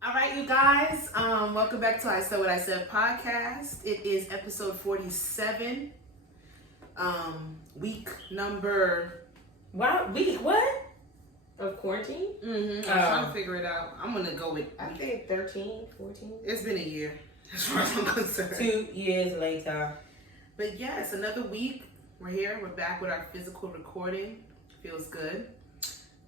All right, you guys. Welcome back to I Said What I Said podcast. It is episode 47. Week number. What? Week what? Of quarantine? I'm trying to figure it out. I'm gonna go with. I think 13, 14. It's been a year, as far as I'm concerned. 2 years later. But yeah, it's another week. We're here. We're back with our physical recording. Feels good.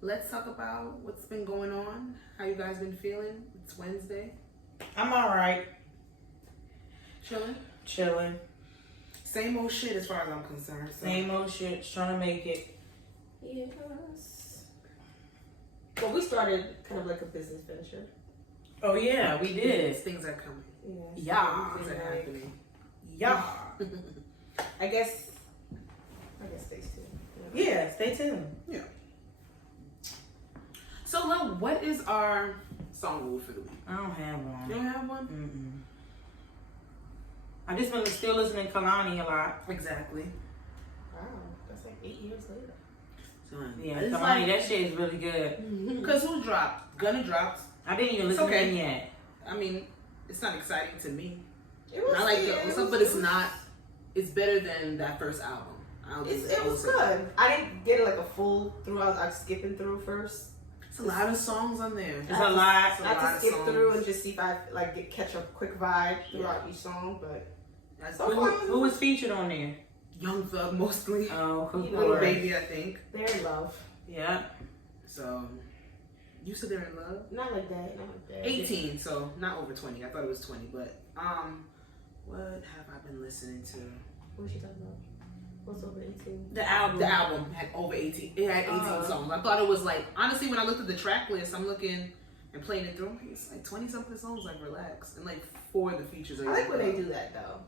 Let's talk about what's been going on. How you guys been feeling? It's Wednesday. I'm alright. Chilling. Same old shit as far as I'm concerned. So. Same old shit. Just trying to make it. Yes. Well, we started kind of like a business venture. Oh yeah, we did. Things are coming. Yeah. Things are happening. Yeah. I guess stay tuned. Yeah, stay tuned. Yeah. So, Lo, what is our song rule for the week? I don't have one. You don't have one? I just been still listening to Kalani a lot. Exactly. Wow, that's like 8 years later. So, Yeah, Kalani, that shit is really good. Because who dropped? Gunna dropped. I didn't even listen to him yet. I mean, it's not exciting to me. It was, I like the but it's not. It's better than that first album. It was good. I didn't get it like a full through. I was like skipping through first. It's a lot of songs on there. It's a lot. I had to skip songs. through and just see if I catch a quick vibe throughout each song. But who was featured on there? Young Thug mostly. Oh, Little Baby, I think. They're in love. Yeah. So, you said they're in love? Not like that. Not like that. 18, so not over 20. I thought it was 20, but what have I been listening to? What was she talking about? What's over 18? The album had over 18. It had 18 songs. I thought it was like, honestly, when I looked at the track list, I'm looking and playing it through. It's like 20 something songs, like relax. And like 4 of the features are. I like when they do that though.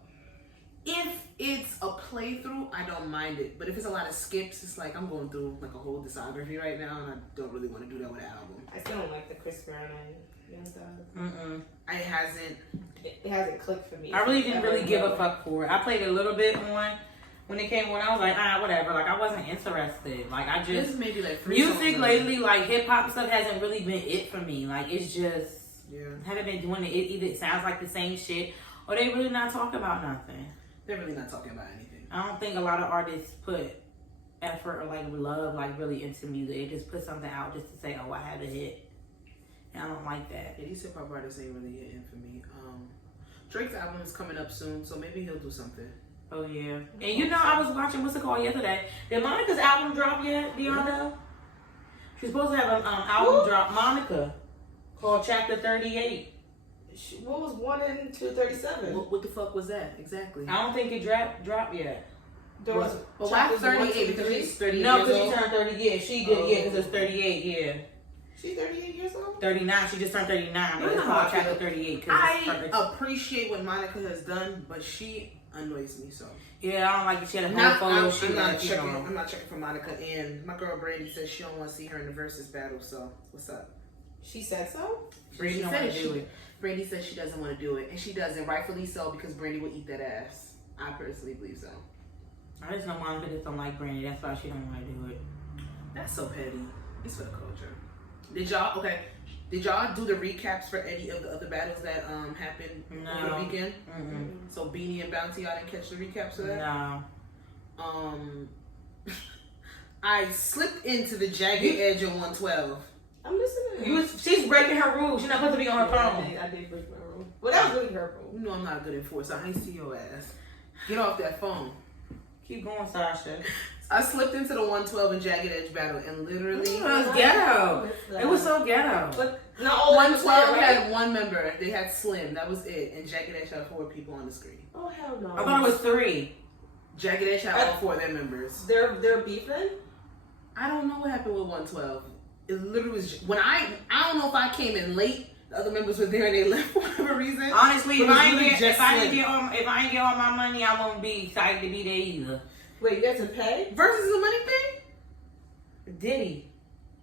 If it's a playthrough, I don't mind it. But if it's a lot of skips, it's like I'm going through like a whole discography right now, and I don't really want to do that with an album. I still don't like the Chris Brown and Young Thug. It It hasn't clicked for me. I really didn't really give a fuck for it. I played a little bit on when it came on. I was like, whatever. Like I wasn't interested. Like I just maybe like music lately, like hip hop stuff hasn't really been it for me. Like it's just haven't been doing it. It either sounds like the same shit or they really not talking about nothing. They're really not talking about anything. I don't think a lot of artists put effort or like love like really into music. They just put something out just to say, oh, I had a hit. And I don't like that. Yeah, these hip hop artists ain't really hitting for me. Drake's album is coming up soon, so maybe he'll do something. Oh yeah. And you know, I was watching what's it called yesterday. Did Monica's album drop yet? Do y'all know? She's supposed to have an album drop. Monica, called Chapter 38. What was 1 and 237? What the fuck was that exactly? I don't think it dropped yet. There was. But why 38? Because she's 38. No, because she turned 30. Yeah, she did. Yeah, because it's 38. Yeah. She's 38 years old? 39. She just turned 39. But it's called Chapter 38. I appreciate what Monica has done, but she annoys me so. Yeah, I don't like it. She had a whole photo. I'm not checking for Monica, and my girl Brandy says she don't want to see her in the versus battle. So what's up? She said so. Brandy said she doesn't want to do it, and she doesn't, rightfully so, because Brandy would eat that ass. I personally believe so. I just know Monica just don't like Brandy. That's why she don't want to do it. That's so petty. It's for the culture. Did y'all do the recaps for any of the other battles that happened over the weekend? Mm-hmm. So Beanie and Bounty, I didn't catch the recaps of that? No. I slipped into the jagged edge of 112. I'm listening. She's breaking her rules. She's not supposed to be on her phone. I did break my rule. Well, that was really her rule. You know I'm not a good enforcer. I ain't see your ass. Get off that phone. Keep going, Sasha. I slipped into the 112 and jagged edge battle, and literally it was ghetto. It was so ghetto. But no, 112 had one member. They had Slim. That was it. And jagged edge had 4 people on the screen. Oh hell no! I thought it was 3. Jagged edge had all 4 of their members. They're beefing. I don't know what happened with 112. It literally was when I don't know if I came in late. The other members were there and they left for whatever reason. Honestly, if I ain't get all my money, I won't be excited to be there either. Wait, you have to pay? Versus the money thing? Diddy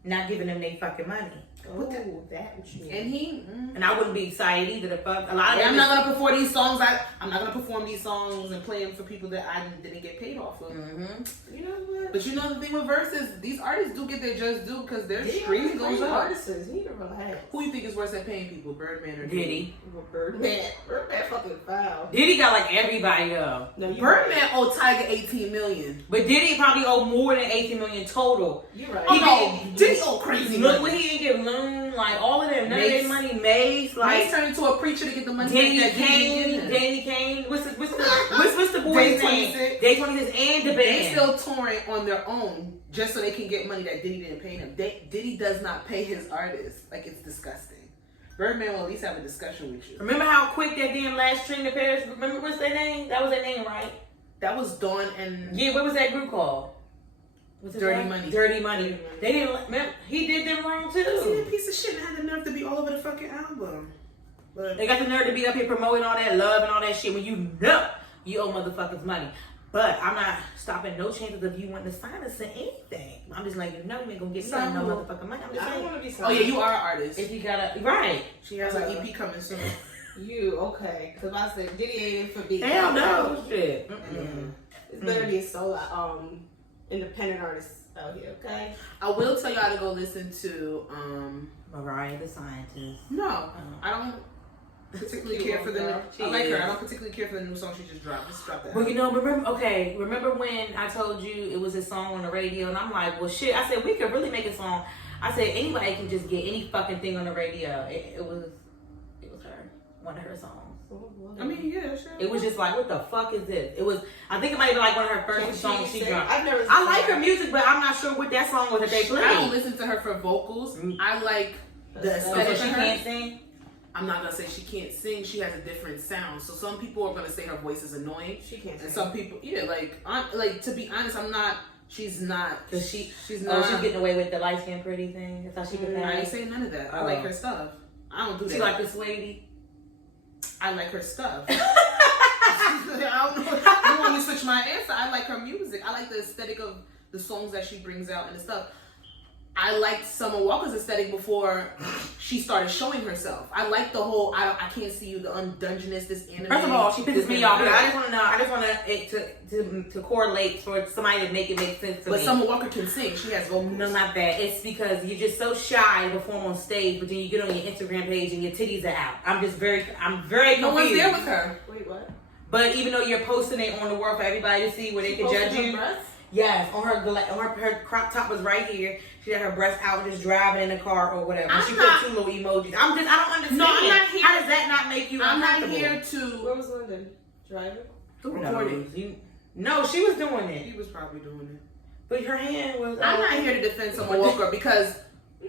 not giving them their fucking money. Oh, that what you mean. And he and I wouldn't be excited either. The fuck, a lot of I'm not gonna perform these songs. I'm not gonna perform these songs and play them for people that I didn't get paid off of. Mm-hmm. You know what? But you know the thing with Versus, these artists do get their just due because their Diddy streaming goes up. artists. You need to relax. Who you think is worse at paying people, Birdman or Diddy. Well, Birdman fucking foul. Diddy got like everybody though. No, Birdman owed Tiger 18 million. But Diddy probably owe more than 18 million total. You're right. Oh He no, Diddy owe crazy Look money. what he didn't give Loon, like all of them, none of Mace. their money, Mace, like He's turned into a preacher to get the money Danny that Diddy didn't give him. Danny Kane. What's the boy's Day name? 26. Day 26 and the They band. still touring on their own just so they can get money that Diddy didn't pay them. Diddy does not pay his artists. Like, it's disgusting. Birdman will at least have a discussion with you. Remember how quick that damn last string to Paris? Remember what's their name? That was their name, right? That was Dawn and Yeah, what was that group called? Was it Dirty right? Money. Dirty Money. They didn't. Remember, he did them wrong See, too. that piece of shit had the nerve to be all over the fucking album. But They got the nerve to be up here promoting all that love and all that shit when you know you owe motherfuckers money. But I'm not stopping no chances of you wanting to sign us or anything. I'm just letting you know you ain't gonna get signed no motherfucking money. I'm just I don't saying. want to be. oh yeah, you are an artist. If you got a right. She has an EP coming soon. You okay? Because I said Diddy ain't in for beat. Hell no shit. It's better be a solo independent artist out here. Okay. I will tell y'all to go listen to Mariah the Scientist. no, I don't particularly care for the new, She I like her. is. I don't particularly care for the new song she just dropped. Just drop that. Well, you know, remember when I told you it was a song on the radio, and I'm like, well, shit. I said we could really make a song. I said anybody can just get any fucking thing on the radio. It was her, one of her songs. I mean, yeah, sure. It was just like, what the fuck is this? It was. I think it might have been like one of her first Can songs she sing? dropped. I've never. I like her music, but I'm not sure what that song was that they played. I don't listen to her for vocals. I like the Oh, aesthetic so she of her. can't sing. I'm not gonna say she can't sing. She has a different sound. So some people are gonna say her voice is annoying, She can't. and sing. some people, yeah, like to be honest, I'm not. She's not. Cause she's Oh, not. she's getting away with the light skin pretty thing. That's how she could I ain't pass. saying none of that. I Oh. like her stuff. I don't do that. She like the Sweetie. I like her stuff. I don't know. You want me to switch my answer? I like her music. I like the aesthetic of the songs that she brings out and the stuff. I liked Summer Walker's aesthetic before she started showing herself. I like the whole I can't see you, the undungeonist, this anime. First of all, she pisses me off. But Yeah. I just want to know. I just want it to correlate for somebody to make it make sense to But me. Summer Walker can sing. She has vocals. No, not that. It's because you're just so shy to perform on stage, but then you get on your Instagram page and your titties are out. I'm very confused. No one's there with her. Wait, what? But even though you're posting it on the world for everybody to see where they can judge you. Yes, on her crop top was right here. She had her breast out, just driving in the car or whatever. I'm She not- put two little emojis. I don't understand. No, I'm not here- How does that not make you I'm not uncomfortable? here to Where was London? Driving? recording. No, she was doing it. He was probably doing it. But her hand was. I'm not here to defend Summer Walker because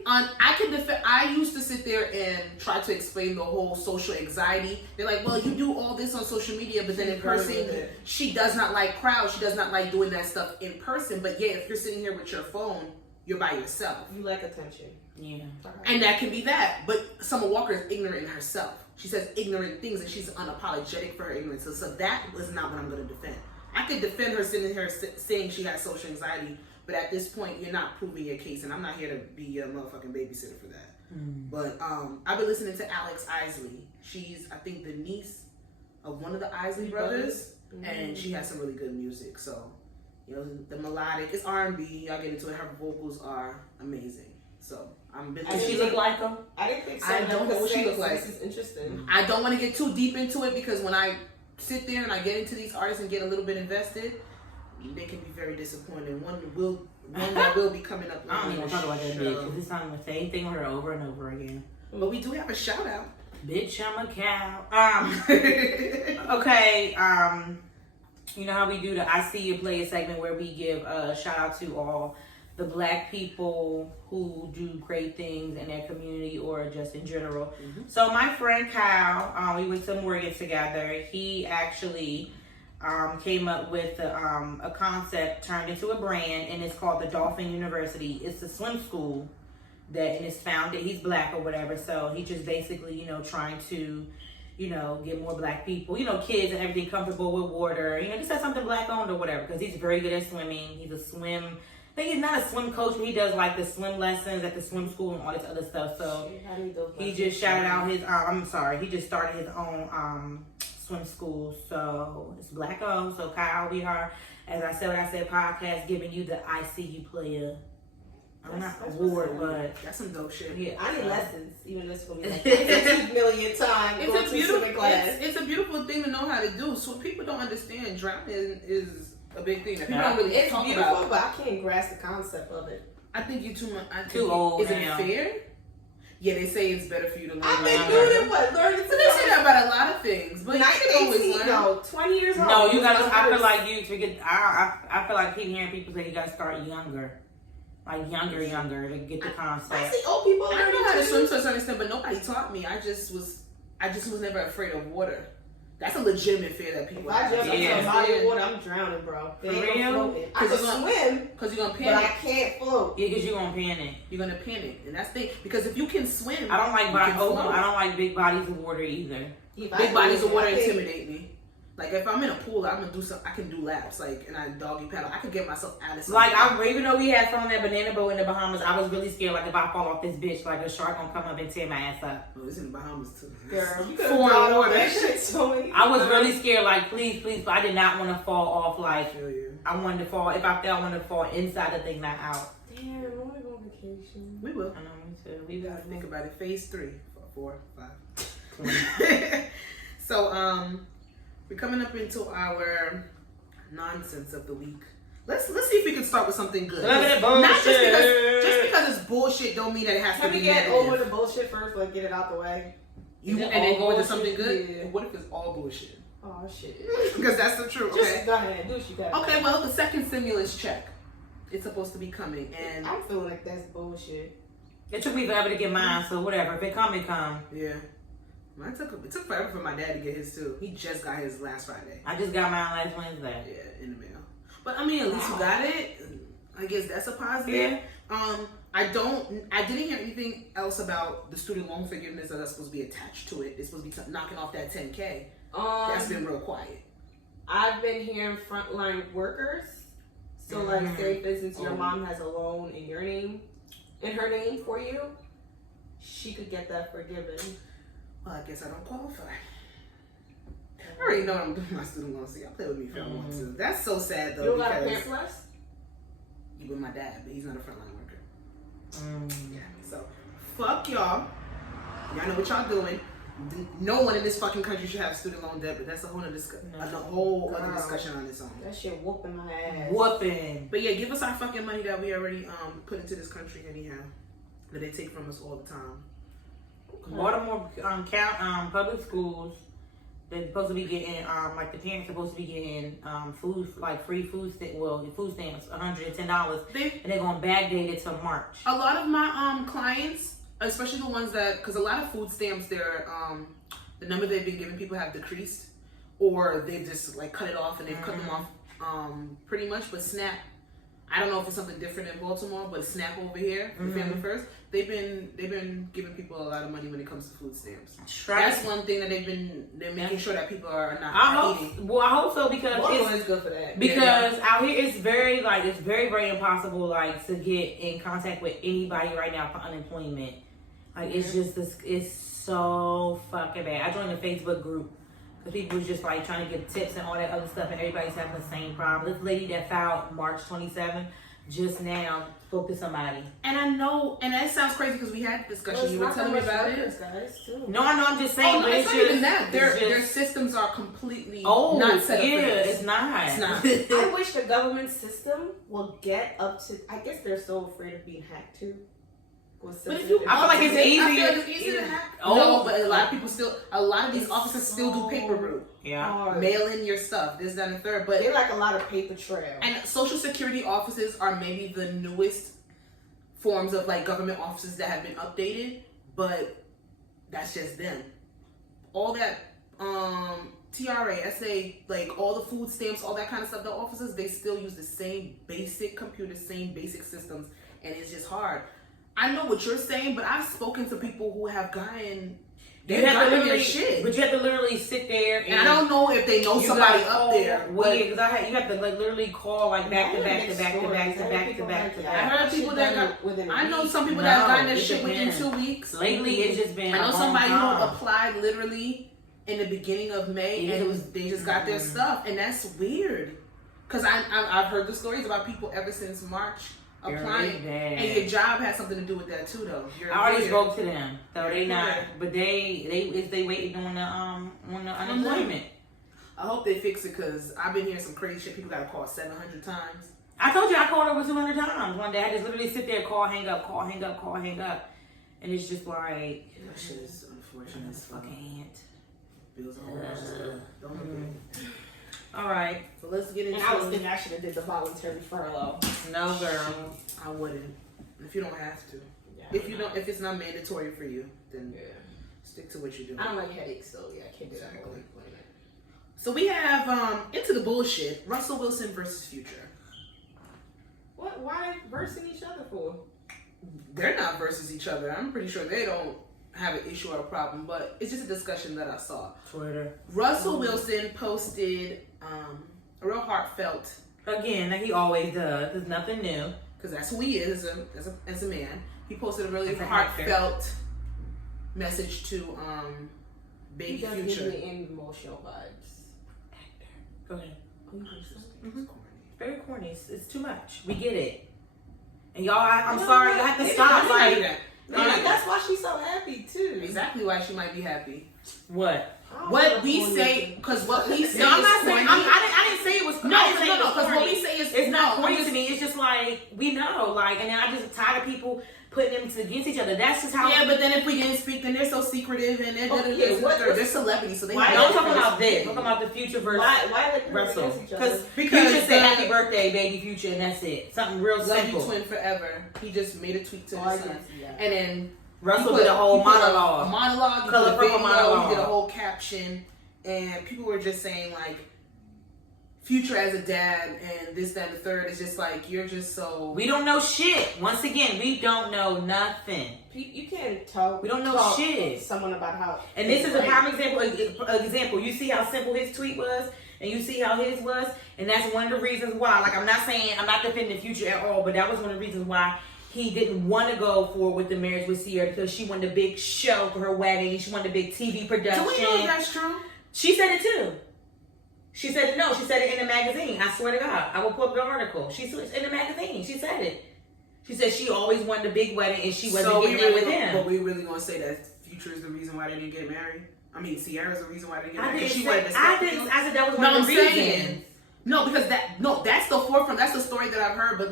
I used to sit there and try to explain the whole social anxiety. They're like, well, you do all this on social media, but then in person, she does not like crowds. She does not like doing that stuff in person. But yeah, if you're sitting here with your phone, you're by yourself. You like attention. Yeah. And that can be that. But Summer Walker is ignorant in herself. She says ignorant things and she's unapologetic for her ignorance. So that was not what I'm going to defend. I could defend her sitting here saying she has social anxiety, but at this point, you're not proving your case, and I'm not here to be a motherfucking babysitter for that. But I've been listening to Alex Isley. She's, I think, the niece of one of the Isley brothers, and she has some really good music. So, you know, the melodic, it's R&B. Y'all get into it. Her vocals are amazing. So I'm been Does she look like him? I didn't think so. I don't know what she look like. This is interesting. I don't want to get too deep into it because when I sit there and I get into these artists and get a little bit invested, they can be very disappointing. One that will be coming up. I don't even talk about that bitch show. because it's not the same thing with her over and over again. But we do have a shout out. Bitch, I'm a cow. Okay. You know how we do the I See You Play segment where we give a shout out to all the black people who do great things in their community or just in general. So my friend Kyle, we went to Morgan together. He actually came up with a concept turned into a brand, and it's called the Dolphin University. It's a swim school and it's founded. He's black or whatever, so he just basically, trying to, get more black people, kids and everything comfortable with water. Just have something black owned or whatever, because he's very good at swimming. He's a swim I think he's not a swim coach, but he does like the swim lessons at the swim school and all this other stuff. So he just shouted out his. He just started his own swim school. So it's black owned. So Kyle, we are, as I said, what I said, podcast giving you the ICU player. I'm not award, but that's some dope shit. Yeah, I need lessons, even though it's gonna be like 50 million times. It's a beautiful thing to know how to do. So people don't understand drowning is a big thing that people don't really talk about. But I can't grasp the concept of it. I think you too much. Too old. Is it fair? Yeah, they say it's better for you to learn. I've been doing it. What learning? But they say that about a lot of things. But you can always learn. No, 20 years old. No, you gotta. I feel like you forget. I feel like keep hearing people say you gotta start younger. Like younger to get the concept. I see old people. I know how to swim to a certain extent, but nobody taught me. I just was never afraid of water. That's a legitimate fear that people have. If I jump into a body of water, I'm drowning, bro. For real? I can swim, because you're gonna panic. But I can't float. Yeah, because you're gonna panic. You're gonna panic, and that's the thing. Because if you can swim, I don't like big bodies of water either. Big bodies of water intimidate me. Like if I'm in a pool, I'm gonna do some. I can do laps, like, and I doggy paddle. I can get myself out of something. Like even though we had fun on that banana boat in the Bahamas, I was really scared. Like if I fall off this bitch, like a shark gonna come up and tear my ass up. Oh, it's in the Bahamas too. Girl, you could've gone over that shit so many I was really scared. Like please, but I did not want to fall off. Like I wanted to fall. If I fell, I wanted to fall inside the thing, not out. Damn, when we go on vacation? We will. I know, me too. We gotta think about it. Phase 3, 4, 5. So we're coming up into our nonsense of the week. Let's see if we can start with something good. Not just because it's bullshit don't mean that it has to be. Can we get over the bullshit first, like get it out the way? And then go into something good? Yeah. What if it's all bullshit? Oh shit. Because that's the truth. Okay. Just go ahead, do what you got. Okay, well, the second stimulus check. It's supposed to be coming, and I'm feeling like that's bullshit. It took me forever to get mine, so whatever. If it come, it come. Yeah. It took forever for my dad to get his too. He just got his last Friday. I just got mine last Wednesday. Yeah, in the mail. But I mean, at least you got it. I guess that's a positive. Yeah. I didn't hear anything else about the student loan forgiveness that's supposed to be attached to it. It's supposed to be knocking off that $10K. That's been real quiet. I've been hearing frontline workers. So like, say for instance, your mom has a loan in your name, in her name for you, she could get that forgiven. Well, I guess I don't qualify. I already know I'm doing my student loan, so y'all play with me if y'all want to. That's so sad though. You don't got a Parent Plus? You with my dad, but he's not a frontline worker. Yeah, so fuck y'all. Y'all know what y'all doing. No one in this fucking country should have student loan debt, but that's a whole other discussion on its own. That shit whooping my ass. Whooping. But yeah, give us our fucking money that we already put into this country anyhow, that they take from us all the time. Baltimore public schools, they're supposed to be getting like the parents are supposed to be getting food, like free food stamps, $110, and they're gonna backdate it to March. A lot of my clients, especially the ones that, because a lot of food stamps, they're the number they've been giving people have decreased, or they've just like cut it off and they've cut them off pretty much. But SNAP, I don't know if it's something different in Baltimore, but SNAP over here, the Family First, they've been giving people a lot of money when it comes to food stamps. That's one thing that they're making sure that people are not eating. Well, I hope so, because it's good for that. Because out here it's very very impossible like to get in contact with anybody right now for unemployment. Like it's just it's so fucking bad. I joined a Facebook group because people was just like trying to get tips and all that other stuff, and everybody's having the same problem. This lady that filed March 27th just now spoke to somebody. And I know, and that sounds crazy because we had a discussion. You were telling me about it. No, I know. I'm just saying. But it's not even that. Their systems are completely not set up. Yeah, for this. it's not. It's not. I wish the government system will get up to. I guess they're so afraid of being hacked too. But if you, I feel like it's easy. I feel like it's easy to hack. No, but a lot of these offices still do paper route. Yeah. Mail in your stuff, this, that, and the third. But they like a lot of paper trail. And Social Security offices are maybe the newest forms of like government offices that have been updated, but that's just them. All that TRA, SA, like all the food stamps, all that kind of stuff, the offices, they still use the same basic computers, same basic systems, and it's just hard. I know what you're saying, but I've spoken to people who have gotten They're driving their shit. But you have to literally sit there and I don't know if they know somebody up there. Well, yeah, because you have to like literally call like back to back to back to back to back to back to back. I heard people that I know some people that have gotten their shit within 2 weeks. Lately, it's just been. I know somebody who applied literally in the beginning of May, and they just got their stuff, and that's weird. Cause I've heard the stories about people ever since March applying, and your job has something to do with that too, though. I already spoke to them, so they not, but they waiting on the unemployment. I hope they fix it, cause I've been hearing some crazy shit. People got called 700 times. I told you I called over 200 times one day. I just literally sit there, call, hang up, call, hang up, call, hang up, and it's just like that shit is unfortunate. Fucking ant. Feels don't All right, so let's get into. And I was thinking I should have did the voluntary furlough. No, girl, I wouldn't. If you don't have to. Yeah, if it's not mandatory for you, then stick to what you're doing. I don't like headaches, so yeah, I can't do that. So we have into the bullshit. Russell Wilson versus Future. What? Why are they versing each other for? They're not versus each other. I'm pretty sure they don't have an issue or a problem, but it's just a discussion that I saw. Twitter. Russell Wilson posted a real heartfelt. Again, like he always does. There's nothing new. Because that's who he is as a man. He posted a really heartfelt message to baby Future. He does give me emotional vibes. Go ahead. Very corny. It's too much. We get it. And y'all, I'm sorry, you have to stop. That's why she's so happy too. Exactly why she might be happy. What? What we say, because what we say. No, I'm not saying. I didn't say it was. No, because what we say is it's not corny to me. It's just like we know, like, and then I'm just tired of people putting them against each other. That's just how. Yeah, but then if we didn't speak, then they're so secretive and they're celebrities, so they. Why don't talk about this? Talking about the Future versus why Russell? Because Future said happy birthday, baby Future, and that's it. Something real simple. Love you, twin, forever. He just made a tweet to his son, and then Russell did a whole monologue. He did a video, monologue. He did a whole caption, and people were just saying like, Future as a dad and this, that, and the third is just like, you're just so. We don't know shit. Once again, we don't know nothing. You can't talk. We don't know shit. Someone about how. And this is a prime example. You see how simple his tweet was, and you see how his was, and that's one of the reasons why. Like, I'm not defending Future at all, but that was one of the reasons why he didn't want to go forward with the marriage with Sierra, because she wanted a big show for her wedding. She wanted a big TV production. Do we know if that's true? She said it too. She said it. No, she said it in the magazine. I swear to God, I will pull up the article. She's in the magazine. She said it. She said she always wanted a big wedding and she wasn't getting it with him. But we really gonna say that Future is the reason why they didn't get married? I mean, Sierra's the reason why they didn't get married. I said that was one of the reasons. No, because that's the forefront. That's the story that I've heard. But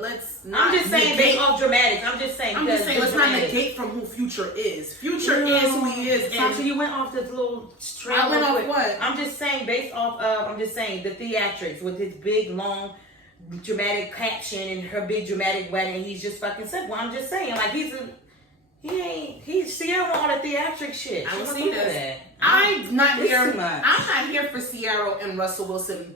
I'm just saying based off dramatics. Let's not negate from who Future is. Future is who he is. Sasha, you went off this little trail. I went off what? I'm just saying based off of. I'm just saying the theatrics with his big long dramatic caption and her big dramatic wedding. He's just fucking simple. I'm just saying like he's Sierra on all the theatric shit. I don't see that. I'm not here for Sierra and Russell Wilson.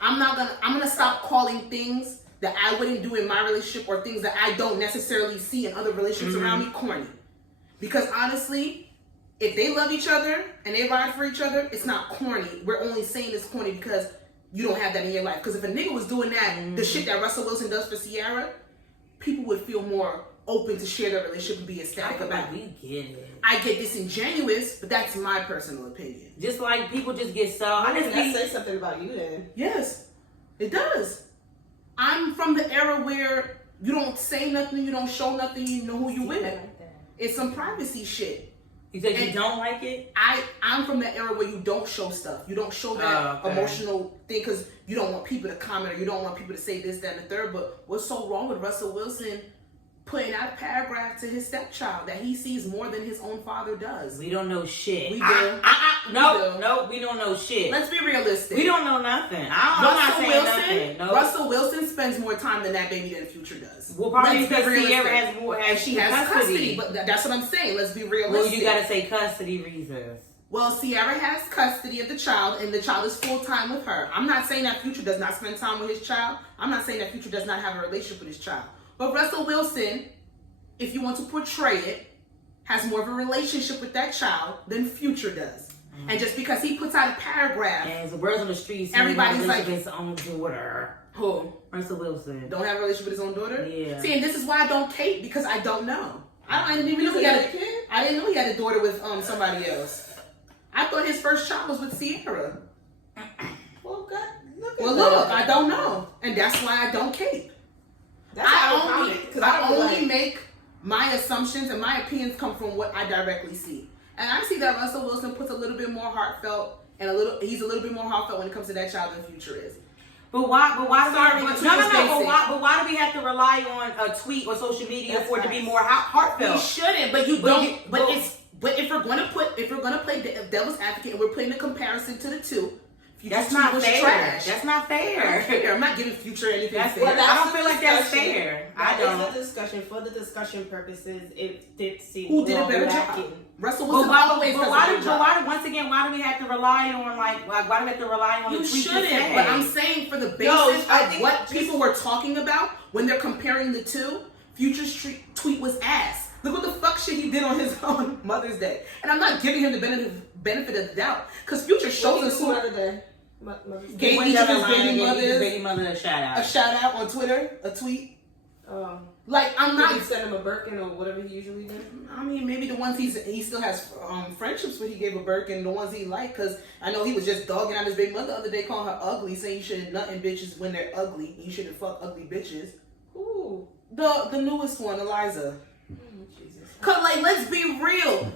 I'm gonna stop calling things that I wouldn't do in my relationship or things that I don't necessarily see in other relationships around me corny. Because honestly, if they love each other and they ride for each other, it's not corny. We're only saying it's corny because you don't have that in your life. Because if a nigga was doing that, the shit that Russell Wilson does for Sierra, people would feel more open to share their relationship and be ecstatic about it. We get it. I get disingenuous, but that's my personal opinion. Just like people just get so. That says something about you then. Yes, it does. I'm from the era where you don't say nothing, you don't show nothing, you know who you with. It's some privacy shit. You said you don't like it? I'm from the era where you don't show stuff. You don't show that emotional thing because you don't want people to comment or you don't want people to say this, that, and the third. But what's so wrong with Russell Wilson putting out a paragraph to his stepchild that he sees more than his own father does? We don't know shit. We do. No, we don't know shit. Let's be realistic. We don't know nothing. I'm not saying nothing. No. Russell Wilson spends more time than that baby than Future does. Well, probably because Sierra has more. She has custody. But that's what I'm saying. Let's be realistic. Well, you gotta say custody reasons. Well, Sierra has custody of the child, and the child is full time with her. I'm not saying that Future does not spend time with his child. I'm not saying that Future does not have a relationship with his child. But Russell Wilson, if you want to portray it, has more of a relationship with that child than Future does. And just because he puts out a paragraph, and the words on the streets, everybody's like his own daughter. Who? Russell Wilson. Don't have a relationship with his own daughter? Yeah. See, and this is why I don't Kate, because I don't know. I didn't even know he had a kid. I didn't know he had a daughter with somebody else. I thought his first child was with Sierra. Well, God, look. I don't know, and that's why I don't Kate. I only make my assumptions and my opinions come from what I directly see, and I see that Russell Wilson puts a little bit more heartfelt and he's a little bit more heartfelt when it comes to that child than Future is. But why do why do we have to rely on a tweet or social media for it to be more heartfelt? We shouldn't, but you don't. But if we're gonna play devil's advocate and we're putting a comparison to the two, that's not fair. Trash. That's not fair. I'm not giving Future anything fair. Well, I don't feel like that's fair. I don't. It's a discussion for the discussion purposes. It did seem who did a better job. Russell Wilson always does a better job. Why do we have to rely on why do we have to rely on? You the tweet shouldn't. But I'm saying for the basis of what people were talking about when they're comparing the two, Future's tweet was ass. Look what the fuck shit he did on his own Mother's Day. And I'm not giving him the benefit of the doubt. Because Future shows us who gave each of his baby mother a shout out. A shout out on Twitter, a tweet. Like, I'm not. Did he send him a Birkin or whatever he usually did? I mean, maybe the ones he still has friendships with, he gave a Birkin, the ones he liked, because I know he was just dogging out his baby mother the other day, calling her ugly, saying you shouldn't nut in bitches when they're ugly. You shouldn't fuck ugly bitches. Ooh. The newest one, Eliza. Jesus. Cause like, let's be real.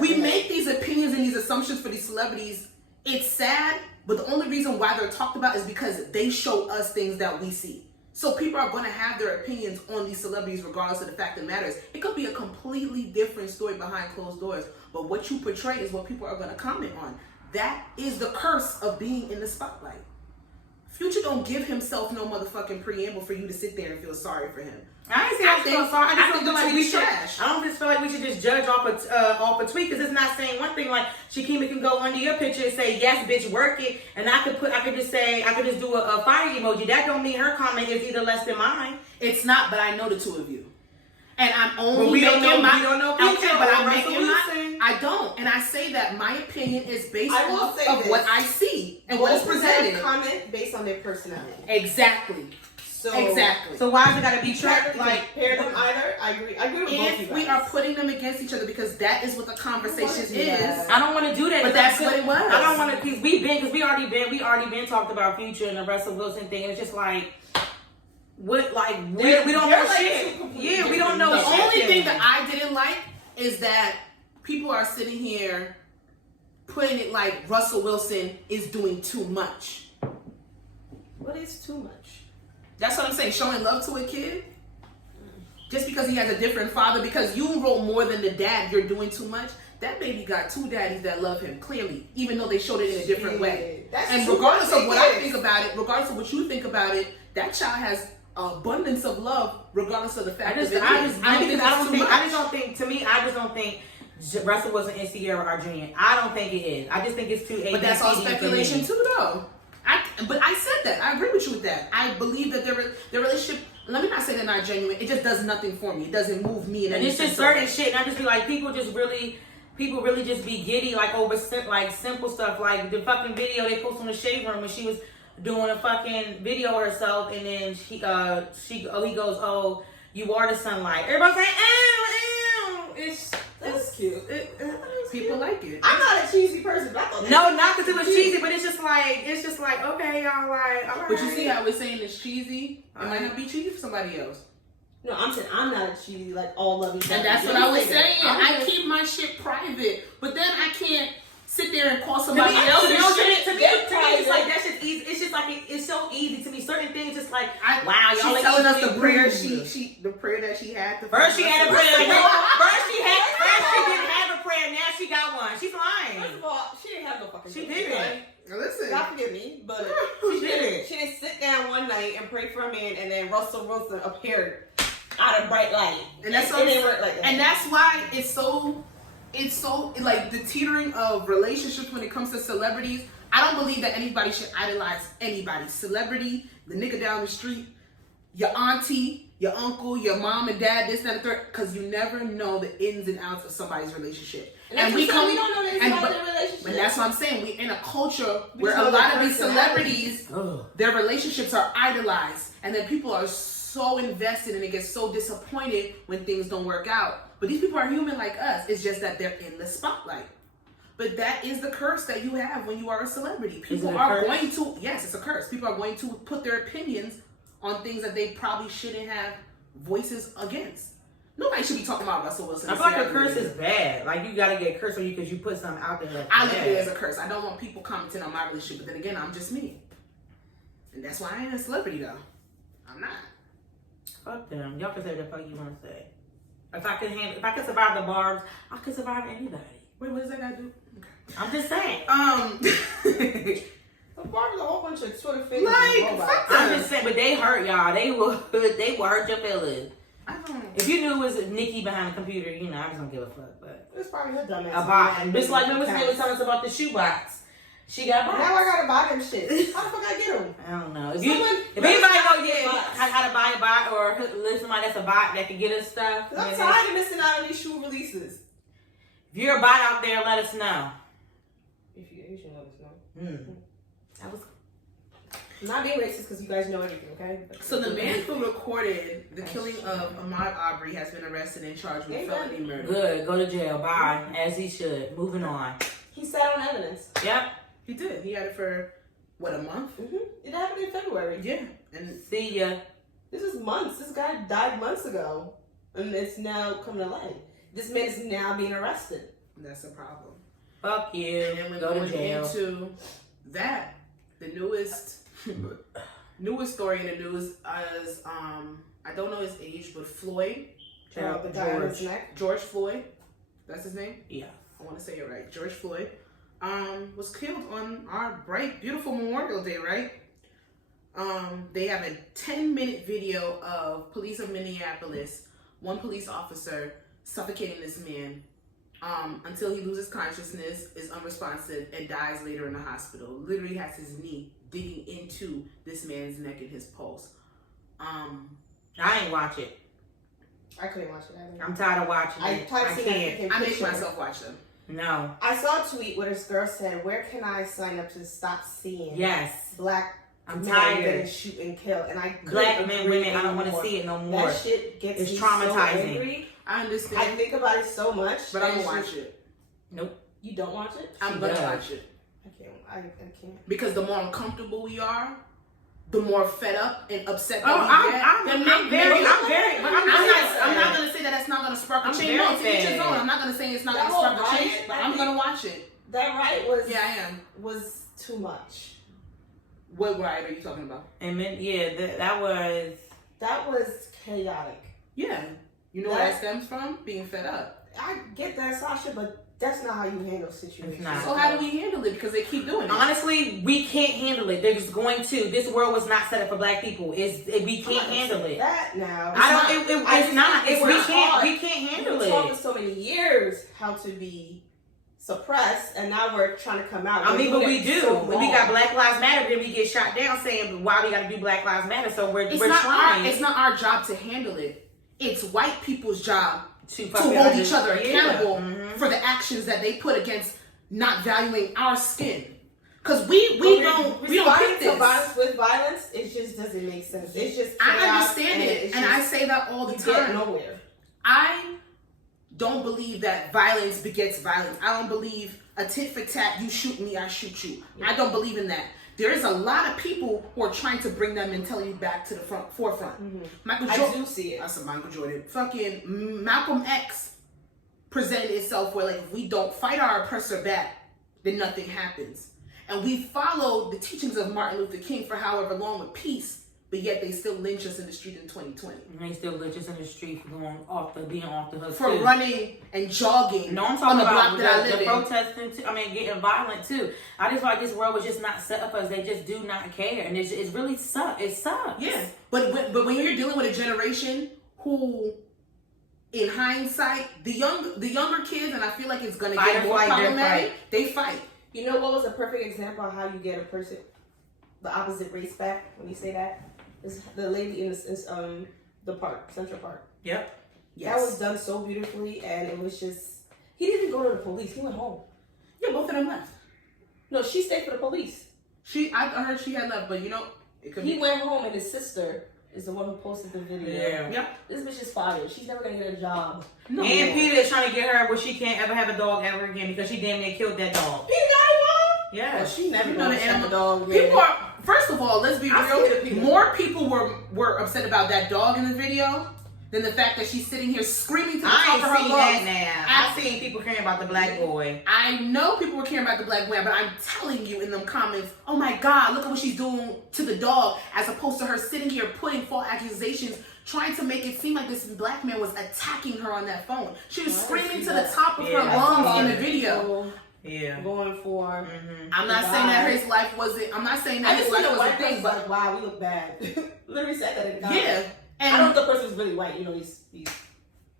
We make these opinions and these assumptions for these celebrities. It's sad, but the only reason why they're talked about is because they show us things that we see. So people are going to have their opinions on these celebrities regardless of the fact that matters. It could be a completely different story behind closed doors, but what you portray is what people are going to comment on. That is the curse of being in the spotlight. Future don't give himself no motherfucking preamble for you to sit there and feel sorry for him. I ain't saying I feel sorry. I just feel like we should. Trash. I don't just feel like we should just judge off a tweet because it's not saying one thing. Like Keema can go under your picture and say yes, bitch, work it, and I could just do a fire emoji. That don't mean her comment is either less than mine. It's not, but I know the two of you, and I'm only we making don't know, my. We don't know okay, but I'm Russell making my. Wilson. I don't, and I say that my opinion is based off of what I see and what is presented. Comment based on their personality. Exactly. Exactly. So why is it gotta be tracked? Like pair them either. I agree with both you guys. If we are putting them against each other because that is what the conversation is. I don't want to do that. But that's what it was. I don't want to because we already been talked about Future and the Russell Wilson thing, and it's just like what we don't know shit. Yeah, we don't know. The only thing that I didn't like is that people are sitting here putting it like Russell Wilson is doing too much. What is too much? That's what I'm saying. Showing love to a kid just because he has a different father, because you wrote more than the dad, you're doing too much. That baby got two daddies that love him clearly, even though they showed it in a different way. And regardless of what I think about it, regardless of what you think about it, that child has abundance of love, regardless of the fact that I just don't think Russell Wilson and Sierra are junior. I don't think it is. I just think it's too. But that's all speculation too, though. But I said that. I agree with you with that. I believe that their relationship, let me not say they're not genuine. It just does nothing for me. It doesn't move me in any sense. And it's just certain shit. And I just be like, people really just be giddy like over like simple stuff. Like the fucking video they posted on the shade room when she was doing a fucking video of herself, and then he goes, oh, you are the sunlight. Everybody's like, ew. That's cute. People like it. I'm not a cheesy person, but I thought not because it was cheesy, but it's just like okay, y'all like. All right. But you see how we're saying it's cheesy? It might not be cheesy for somebody else. No, I'm saying I'm not a cheesy like all lovey. And that's what I was saying. I keep my shit private, but then I can't sit there and call somebody else. To me, it's like that shit's easy. It's just like it's so easy to me. Certain things, just like wow, y'all she's telling us the prayer the prayer that she had. First she had a prayer. First she didn't have a prayer. Now she got one. She's lying. First of all, she didn't have no fucking. She didn't. Listen, God forgive me, but she didn't. She didn't sit down one night and pray for a man, and then Russell Wilson appeared out of bright light, and that's it didn't work like that. And that's why it's so like the teetering of relationships when it comes to celebrities. I don't believe that anybody should idolize anybody. Celebrity, the nigga down the street, your auntie, your uncle, your mom and dad, this, that, and the third, because you never know the ins and outs of somebody's relationship. And we don't know the ins and outs of their relationship. And that's what I'm saying. We in a culture where a lot of these celebrities, their relationships are idolized, and then people are so invested and they get so disappointed when things don't work out. But these people are human like us. It's just that they're in the spotlight. But that is the curse that you have when you are a celebrity. People are going to, yes, it's a curse. People are going to put their opinions on things that they probably shouldn't have voices against. Nobody should be talking about Russell Wilson. I feel like a curse is bad. Like, you gotta get cursed on you because you put something out there. I look at it as a curse. I don't want people commenting on my relationship, but then again, I'm just me. And that's why I ain't a celebrity, though. I'm not. Fuck them. Y'all can say what the fuck you want to say. If I could survive the barbs, I could survive anybody. Wait, what does that guy do? Okay. I'm just saying. The barbs are a whole bunch of Twitter fingers. Like, I'm just saying, but they hurt y'all. They will hurt your feelings. If you knew it was Nikki behind the computer, you know, I just don't give a fuck. But it's probably her dumbass. A bot. Just like when Miss was telling us about the shoebox. She got bots. Now I gotta buy them shit. How the fuck I get them? I don't know. If anybody know how to buy a bot or listen somebody that's a bot that can get us stuff. I'm tired of missing out on these shoe releases. If you're a bot out there, let us know. You should let us know. That was. I'm not being racist because you guys know everything, okay? So the man who recorded the killing of Ahmaud Arbery has been arrested and charged with felony murder. Good. Go to jail. Bye. As he should. Moving on. He sat on evidence. Yep. He did. He had it for, what, a month? It happened in February. Yeah. And see ya. This is months. This guy died months ago. And it's now coming to light. This man is now being arrested. That's a problem. Fuck you. And then we're go going to jail. into that. The newest story in the news is, I don't know his age, but Floyd. The guy on his neck. George Floyd. That's his name? Yeah. I want to say it right. George Floyd. Was killed on our bright, beautiful Memorial Day, right? They have a 10-minute video of police of Minneapolis, one police officer suffocating this man until he loses consciousness, is unresponsive, and dies later in the hospital. Literally has his knee digging into this man's neck and his pulse. I ain't watch it. I couldn't watch it either. I'm tired of watching it. I can't. I make myself watch them. No. I saw a tweet where this girl said, "Where can I sign up to stop seeing black I'm men tired. getting shoot and kill?" And I black men, women, I don't want to see it no more. That shit gets it's me traumatizing. So angry. I understand. I think about it so much, but I'm gonna watch it. Nope. You don't watch it? I'm gonna watch it. I can't. Because the more uncomfortable we are, the more fed up and upset that I'm not gonna say that that's not gonna spark a change. No, to each his own. I'm not gonna say it's not gonna spark a change, but I'm gonna watch it. That riot was I am. Was too much. What riot are you talking about? That was chaotic. Yeah. You know where that stems from? Being fed up. I get that, Sasha, but that's not how you handle situations. So how do we handle it? Because they keep doing it. Honestly, we can't handle it. They're just going to. This world was not set up for black people. We can't handle it. That now. We can't handle it. We've taught for so many years how to be suppressed, and now we're trying to come out. But we do. So when we got Black Lives Matter, then we get shot down saying why we got to do Black Lives Matter. So we're trying. It's not our job to handle it. It's white people's job to hold each other accountable for the actions that they put against not valuing our skin. Because we don't pick this. Violence with violence, it just doesn't make sense. It's just I understand it, and I say that all the time. Get nowhere. I don't believe that violence begets violence. I don't believe a tit for tat, you shoot me, I shoot you. Yeah. I don't believe in that. There is a lot of people who are trying to bring that mentality back to the forefront. Michael Jordan, I do see it. That's a Michael Jordan. Fucking Malcolm X presented itself where, like, if we don't fight our oppressor back, then nothing happens. And we followed the teachings of Martin Luther King for however long with peace, but yet they still lynch us in the street in 2020. And they still lynch us in the street for being off the hook for running and jogging. No, I'm talking about the protesting too. I mean, getting violent too. I just feel like this world was just not set up for us. They just do not care, and it's really sucks. It sucks. Yeah, but when you're dealing with a generation who, in hindsight, the younger kids, and I feel like it's gonna get more problematic. They fight. You know what was a perfect example of how you get a person, the opposite race back when you say that? Is the lady in the park, Central Park. Yep. Yes. That was done so beautifully, and it was just, he didn't even go to the police. He went home. Yeah, both of them left. No, she stayed for the police. I heard she had left, but you know, it could He be. went home, and his sister is the one who posted the video. Yeah. This bitch is fired. She's never gonna get a job. No. And Peter is trying to get her where she can't ever have a dog ever again because she damn near killed that dog. Peter got involved? Yeah. Well, she never You know gonna the have a animal dog. People are, first of all, let's be I see the real. people. More people were upset about that dog in the video than the fact that she's sitting here screaming to the I top ain't of her seen lungs. that now. I've seen people caring about the black boy. I know people were caring about the black man, but I'm telling you in them comments, oh my God, look at what she's doing to the dog, as opposed to her sitting here putting false accusations, trying to make it seem like this black man was attacking her on that phone. She was screaming to the top of her lungs in the video. Yeah. Going for. I'm not saying that his life wasn't. I'm not saying that I his just life see the wasn't white thing, person but like, wow, we look bad. Literally said that in the comments. yeah. And I don't know if the person's really white. You know, these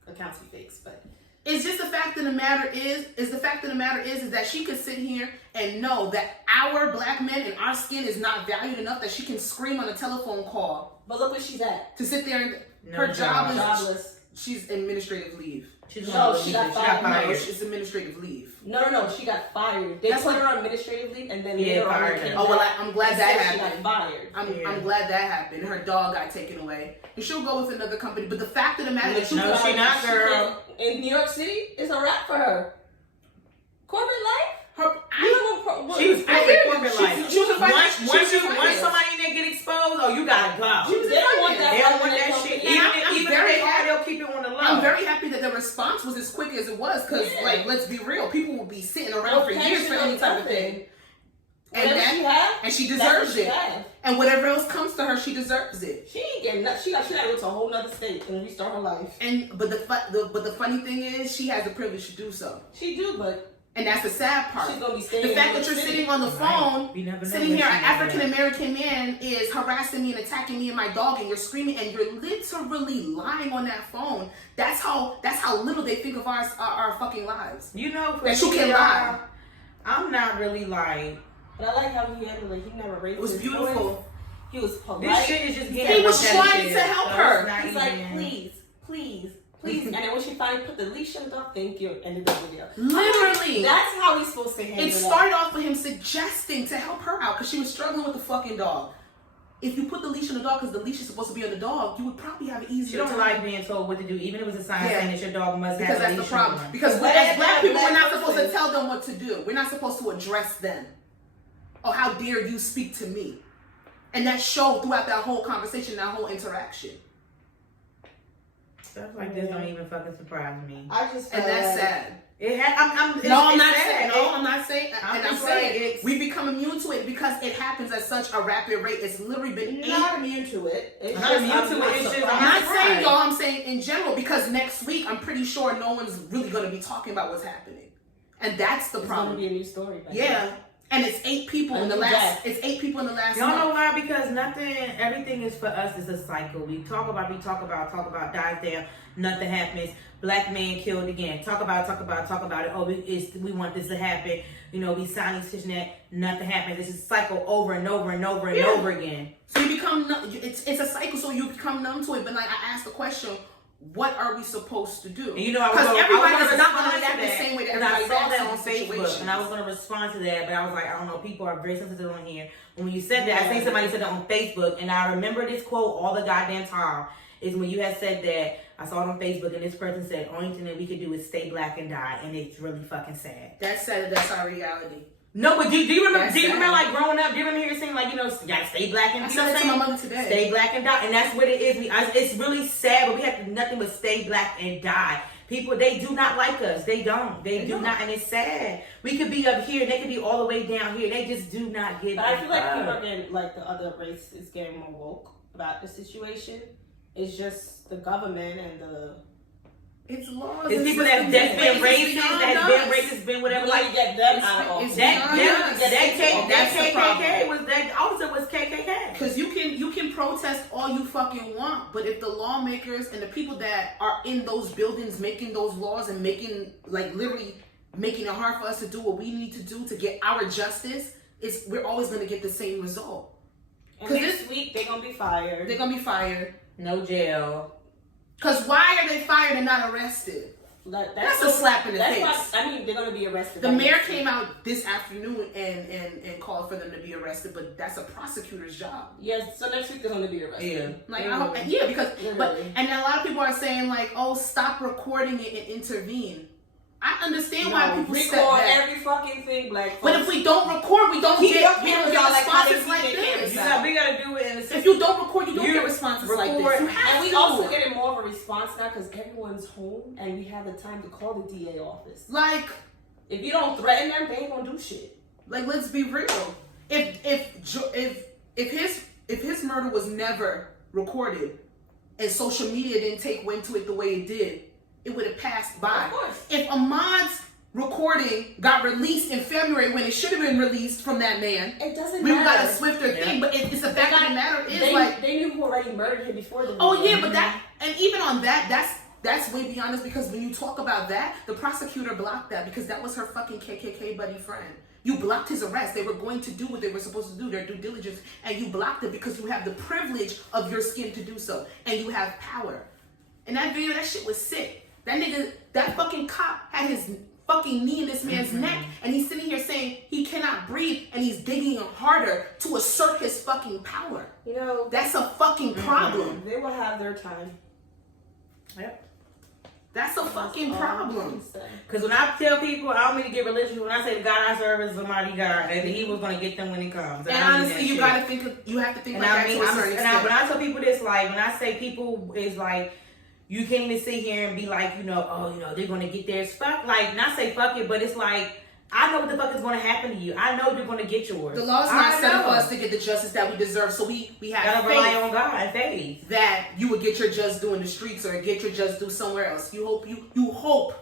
accounts be fakes, but it's just the fact of the matter is that she could sit here and know that our black men and our skin is not valued enough that she can scream on a telephone call. But look where she's at. To sit there and No her job is Jobless. she's administrative leave. She's No, she got fired. No, it's administrative leave. No. She got fired. They That's put what- her on administrative leave, and then Yeah, later on fired they her. came Oh well, back I'm glad and that said happened. She got fired. I'm glad that happened. Her dog got taken away, and she'll go with another company. But the fact of the matter is, No, she not, girl. In New York City, it's a wrap for her. Corporate life. She was corporate life. She was a Once somebody in there get exposed, oh, you gotta go. They don't want that. They don't want that shit. And I'm Even very if they are, happy. they'll keep it on the low. I'm very happy that the response was as quick as it was, because like, let's be real, people will be sitting around for years for any type of thing. And she deserves it. And whatever else comes to her, she deserves it. She ain't getting nothing. She got to go to a whole nother state and restart her life. But the funny thing is, she has the privilege to do so. She do, but and that's the sad part. She's gonna be staying the fact that you're sitting on the phone, sitting here, an African American man is harassing me and attacking me and my dog, and you're screaming and you're literally lying on that phone. That's how little they think of our fucking lives. You know, that you can lie. I'm not really like. But I like how he handled it. He never raised. It was beautiful. He was polite. This shit is just getting. He was trying to help her. He's like, please. And then when she finally put the leash on the dog, thank you, ended the video. Literally. That's how he's supposed to handle it. It started off with him suggesting to help her out because she was struggling with the fucking dog. If you put the leash on the dog because the leash is supposed to be on the dog, you would probably have it easier. She don't like being told what to do, even if it was a sign saying that your dog must have a leash. Because that's the problem. On. Because as black people, we're not supposed to tell them what to do. We're not supposed to address them. Oh, how dare you speak to me? And that showed throughout that whole conversation, that whole interaction. Stuff like this don't even fucking surprise me. I just and that's sad. I'm not saying. I'm saying we become immune to it because it happens at such a rapid rate. It's literally been not immune to it. I'm not saying y'all. I'm saying in general because next week I'm pretty sure no one's really going to be talking about what's happening, and that's the problem. It's going to be a new story. Yeah. And it's 8 people in the last. It's 8 people in the last. Y'all know why? Because everything is for us is a cycle. We talk about, dies down, nothing happens. Black man killed again. Talk about it. Oh, we want this to happen. You know, we sign this and that, nothing happens. It's a cycle over and over and over and over again. So you become it's a cycle. So you become numb to it. But like I asked the question. What are we supposed to do? And you know, because everybody is not going to react the same way that everybody I saw that on Facebook, Facebook, and I was going to respond to that, but I was like, I don't know, people are very sensitive on here. And when you said that, I think somebody said that on Facebook, and I remember this quote all the goddamn time. Is when you had said that, I saw it on Facebook, and this person said, only thing that we could do is stay black and die, and it's really fucking sad. That's sad. That's our reality. No, but do you remember? Do you remember like growing up? Do you remember hearing saying like, you know, you gotta stay black and die? I said it to my mother today. Stay black and die, and that's what it is. It's really sad, but we have nothing but stay black and die. People, they do not like us. They don't. They do not, and it's sad. We could be up here, and they could be all the way down here. They just do not get. But I feel like people are getting like the other race is getting more woke about the situation. It's just the government and the. It's laws. It's people that's been racist, been whatever. Like get them out of office. That KKK was that officer was KKK. Because you can protest all you fucking want, but if the lawmakers and the people that are in those buildings making those laws and making literally making it hard for us to do what we need to do to get our justice, we're always gonna get the same result. And next week they're gonna be fired. No jail. Because why are they fired and not arrested? That's a slap in the face. I mean, they're going to be arrested. The mayor came out this afternoon and called for them to be arrested, but that's a prosecutor's job. Yes, so next week they're going to be arrested. Yeah, like I hope, because and a lot of people are saying like, oh, stop recording it and intervene. I understand why people record every fucking thing, black folks. But if we don't record, we don't get responses like this. We gotta do it in the system. If you don't record, you don't get responses like this. And we also getting more of a response now because everyone's home and we have the time to call the DA office. Like, if you don't threaten them, they ain't gonna do shit. Like, let's be real. If his murder was never recorded and social media didn't take wind to it the way it did, it would have passed by. Of course. If Ahmaud's recording got released in February when it should have been released from that man, it doesn't we matter. got a swifter thing. But it's the fact of the matter is they knew who already murdered him before the. Oh yeah, but that, and even on that's way beyond us, because when you talk about that, the prosecutor blocked that because that was her fucking KKK buddy friend. You blocked his arrest. They were going to do what they were supposed to do, their due diligence, and you blocked it because you have the privilege of your skin to do so, and you have power. In that video, that shit was sick. That nigga, that fucking cop had his fucking knee in this man's neck, and he's sitting here saying he cannot breathe, and he's digging harder to assert his fucking power. You know, that's a fucking problem. They will have their time. Yep. That's a fucking problem. Because when I tell people, I don't mean to get religious, when I say the God I serve is a mighty God, and he was going to get them when it comes. And honestly, you have to think and like that to a certain extent. When I tell people this, like, when I say people is like, you can't even sit here and be like, they're going to get theirs. Fuck, like, not say fuck it, but it's like, I know what the fuck is going to happen to you. I know you're going to get yours. The law's not set up for us to get the justice that we deserve, so we have to rely on God and faith that you would get your just due in the streets or get your just due somewhere else. You hope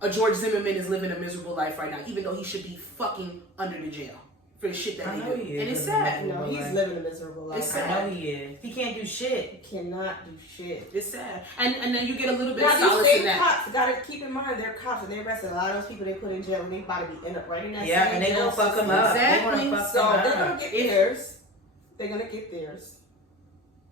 a George Zimmerman is living a miserable life right now, even though he should be fucking under the jail for the shit that he do. And it's sad. No, he's living a miserable life. It's sad. I know he is. He can't do shit. He cannot do shit. It's sad. And then you get a little bit now, of solace in that. Cops gotta keep in mind they're cops and they arrested a lot of those people they put in jail and they about to be end up right in that same and they gonna fuck them up. Exactly. They're gonna get theirs. They're gonna get theirs.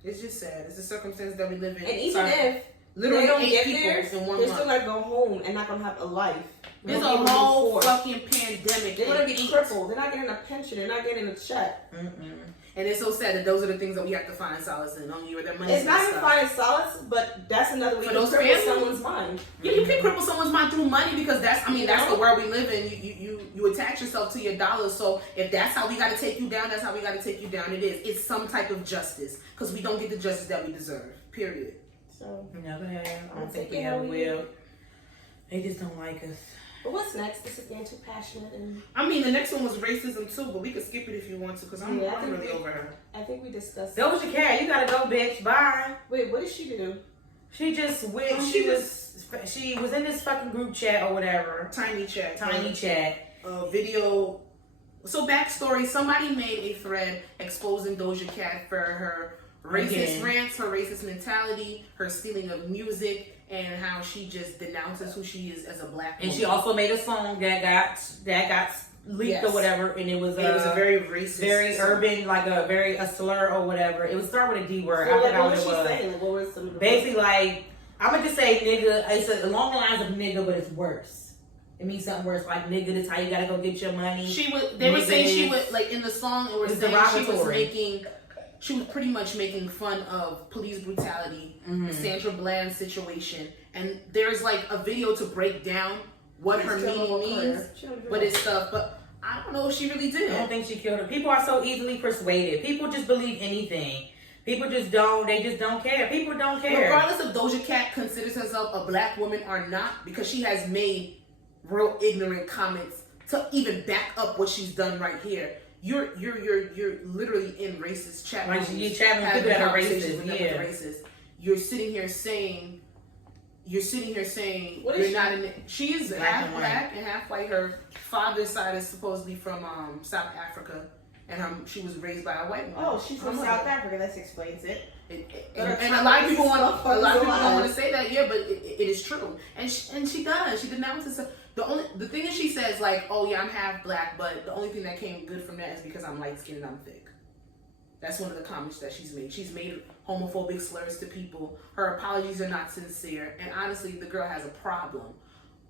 It's just sad. It's the circumstance that we live in. And even if literally they don't 8 get people theirs, in 1 they're month. still gonna go home and not gonna have a life. There's a whole fucking pandemic. They're gonna be crippled. They're not getting a pension. They're not getting a check. And it's so sad that those are the things that we have to find solace in. Only where their money. It's not even finding solace, but that's another way to cripple someone's mind. Yeah, you can cripple someone's mind through money because that's the world we live in. You attach yourself to your dollars. So if that's how we got to take you down, that's how we got to take you down. It is. It's some type of justice because we don't get the justice that we deserve. Period. So never have. I don't think we ever will. They just don't like us. But what's next? This is getting too passionate. And I mean, the next one was racism too, but we could skip it if you want to, because I'm really over her. I think we discussed. Doja Cat, you gotta go, bitch. Bye. Wait, what did she do? She just went. She was in this fucking group chat or whatever. Tiny chat. Video. So backstory: somebody made a thread exposing Doja Cat for her racist rants, her racist mentality, her stealing of music, and how she just denounces who she is as a black woman. And she also made a song that got leaked or whatever, and it was a very racist, very song. Urban, like a slur or whatever. It was start with a D word. So I forgot what it was. Saying? Like, what was some of the basically like I'm gonna just say nigga. It's along the lines of nigga, but it's worse. It means something worse, like nigga. This how you gotta go get your money. They were saying she was like in the song. It was saying she was pretty much making fun of police brutality, Sandra Bland's situation, and there's like a video to break down what her meaning means, but it's stuff. But I don't know if she really did. I don't think she killed her. People are so easily persuaded. People just believe anything. People just don't. They just don't care. People don't care. Regardless if Doja Cat considers herself a black woman or not, because she has made real ignorant comments to even back up what she's done right here. You're literally in racist chat rooms. You're chatting with people that are racist. You're sitting here saying you're not in. She is half black and half white. Her father's side is supposedly from South Africa, and she was raised by a white woman. Oh, she's from South Africa. That explains it. And a lot of people want to say that, yeah, but it is true. And she does. She denounces her. The thing is, she says like, oh yeah, I'm half black, but the only thing that came good from that is because I'm light skinned and I'm thick. That's one of the comments that she's made. She's made homophobic slurs to people. Her apologies are not sincere. And honestly, the girl has a problem.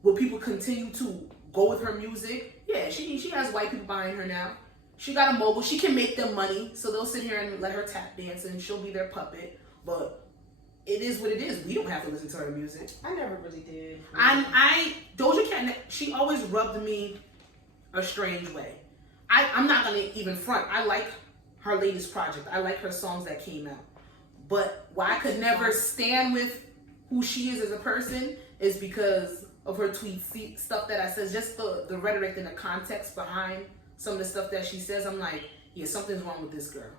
Will people continue to go with her music? Yeah, she has white people behind her now. She got a mobile. She can make them money. So they'll sit here and let her tap dance and she'll be their puppet. But it is what it is. We don't have to listen to her music. I never really did. Doja Cat, she always rubbed me a strange way. I'm not going to even front. I like her latest project. I like her songs that came out. But why I could never stand with who she is as a person is because of her tweets, stuff that I says, just the rhetoric and the context behind some of the stuff that she says. I'm like, yeah, something's wrong with this girl.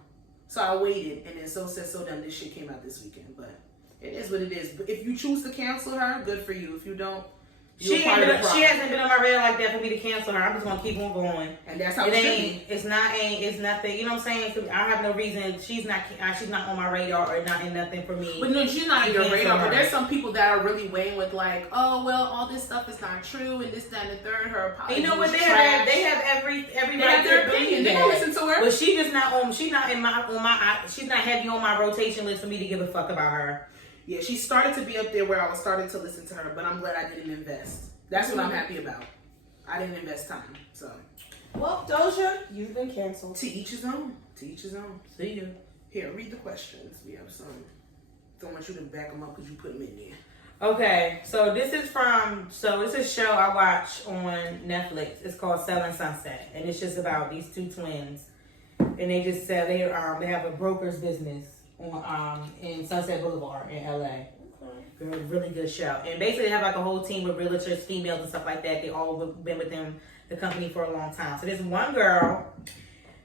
So I waited, and then so said, so done. This shit came out this weekend, but it is what it is. But if you choose to cancel her, good for you. If you don't, she hasn't been on my radar like that for me to cancel her. I'm just gonna keep on going, and that's how it ain't. It's nothing. You know what I'm saying? I have no reason. She's not on my radar or not in nothing for me. But no, she's not on your radar. But there's some people that are really weighing with like, oh well, all this stuff is not true, and this, that, and the third. Her apology. You know what? They have every right their opinion. They don't listen to her. But she's just not on. She's not in my. She's not heavy on my rotation list for me to give a fuck about her. Yeah, she started to be up there where I was starting to listen to her, but I'm glad I didn't invest. That's what I'm happy about. I didn't invest time, so. Well, Doja, you've been canceled. To each his own. To each his own. See you. Here, read the questions. We have some. Don't want you to back them up because you put them in there. Okay, so it's a show I watch on Netflix. It's called Selling Sunset, and it's just about these two twins, and they just sell. They have a broker's business on in Sunset Boulevard in LA. Really good show. And basically they have like a whole team of realtors, females and stuff like that. They all been with the company for a long time. So there's one girl,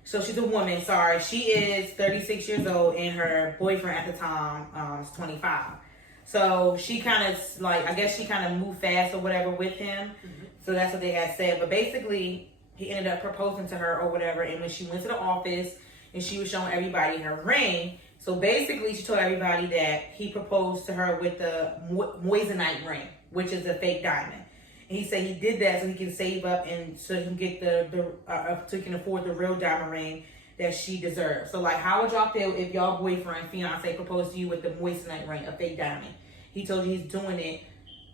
so she's a woman, sorry. She is 36 years old and her boyfriend at the time is 25. So she kind of like, I guess she kind of moved fast or whatever with him. Mm-hmm. So that's what they had said. But basically he ended up proposing to her or whatever. And when she went to the office and she was showing everybody her ring, so basically, she told everybody that he proposed to her with the moissanite ring, which is a fake diamond. And he said he did that so he can save up and so he can get so he can afford the real diamond ring that she deserves. So like, how would y'all feel if y'all boyfriend, fiance proposed to you with the moissanite ring, a fake diamond? He told you he's doing it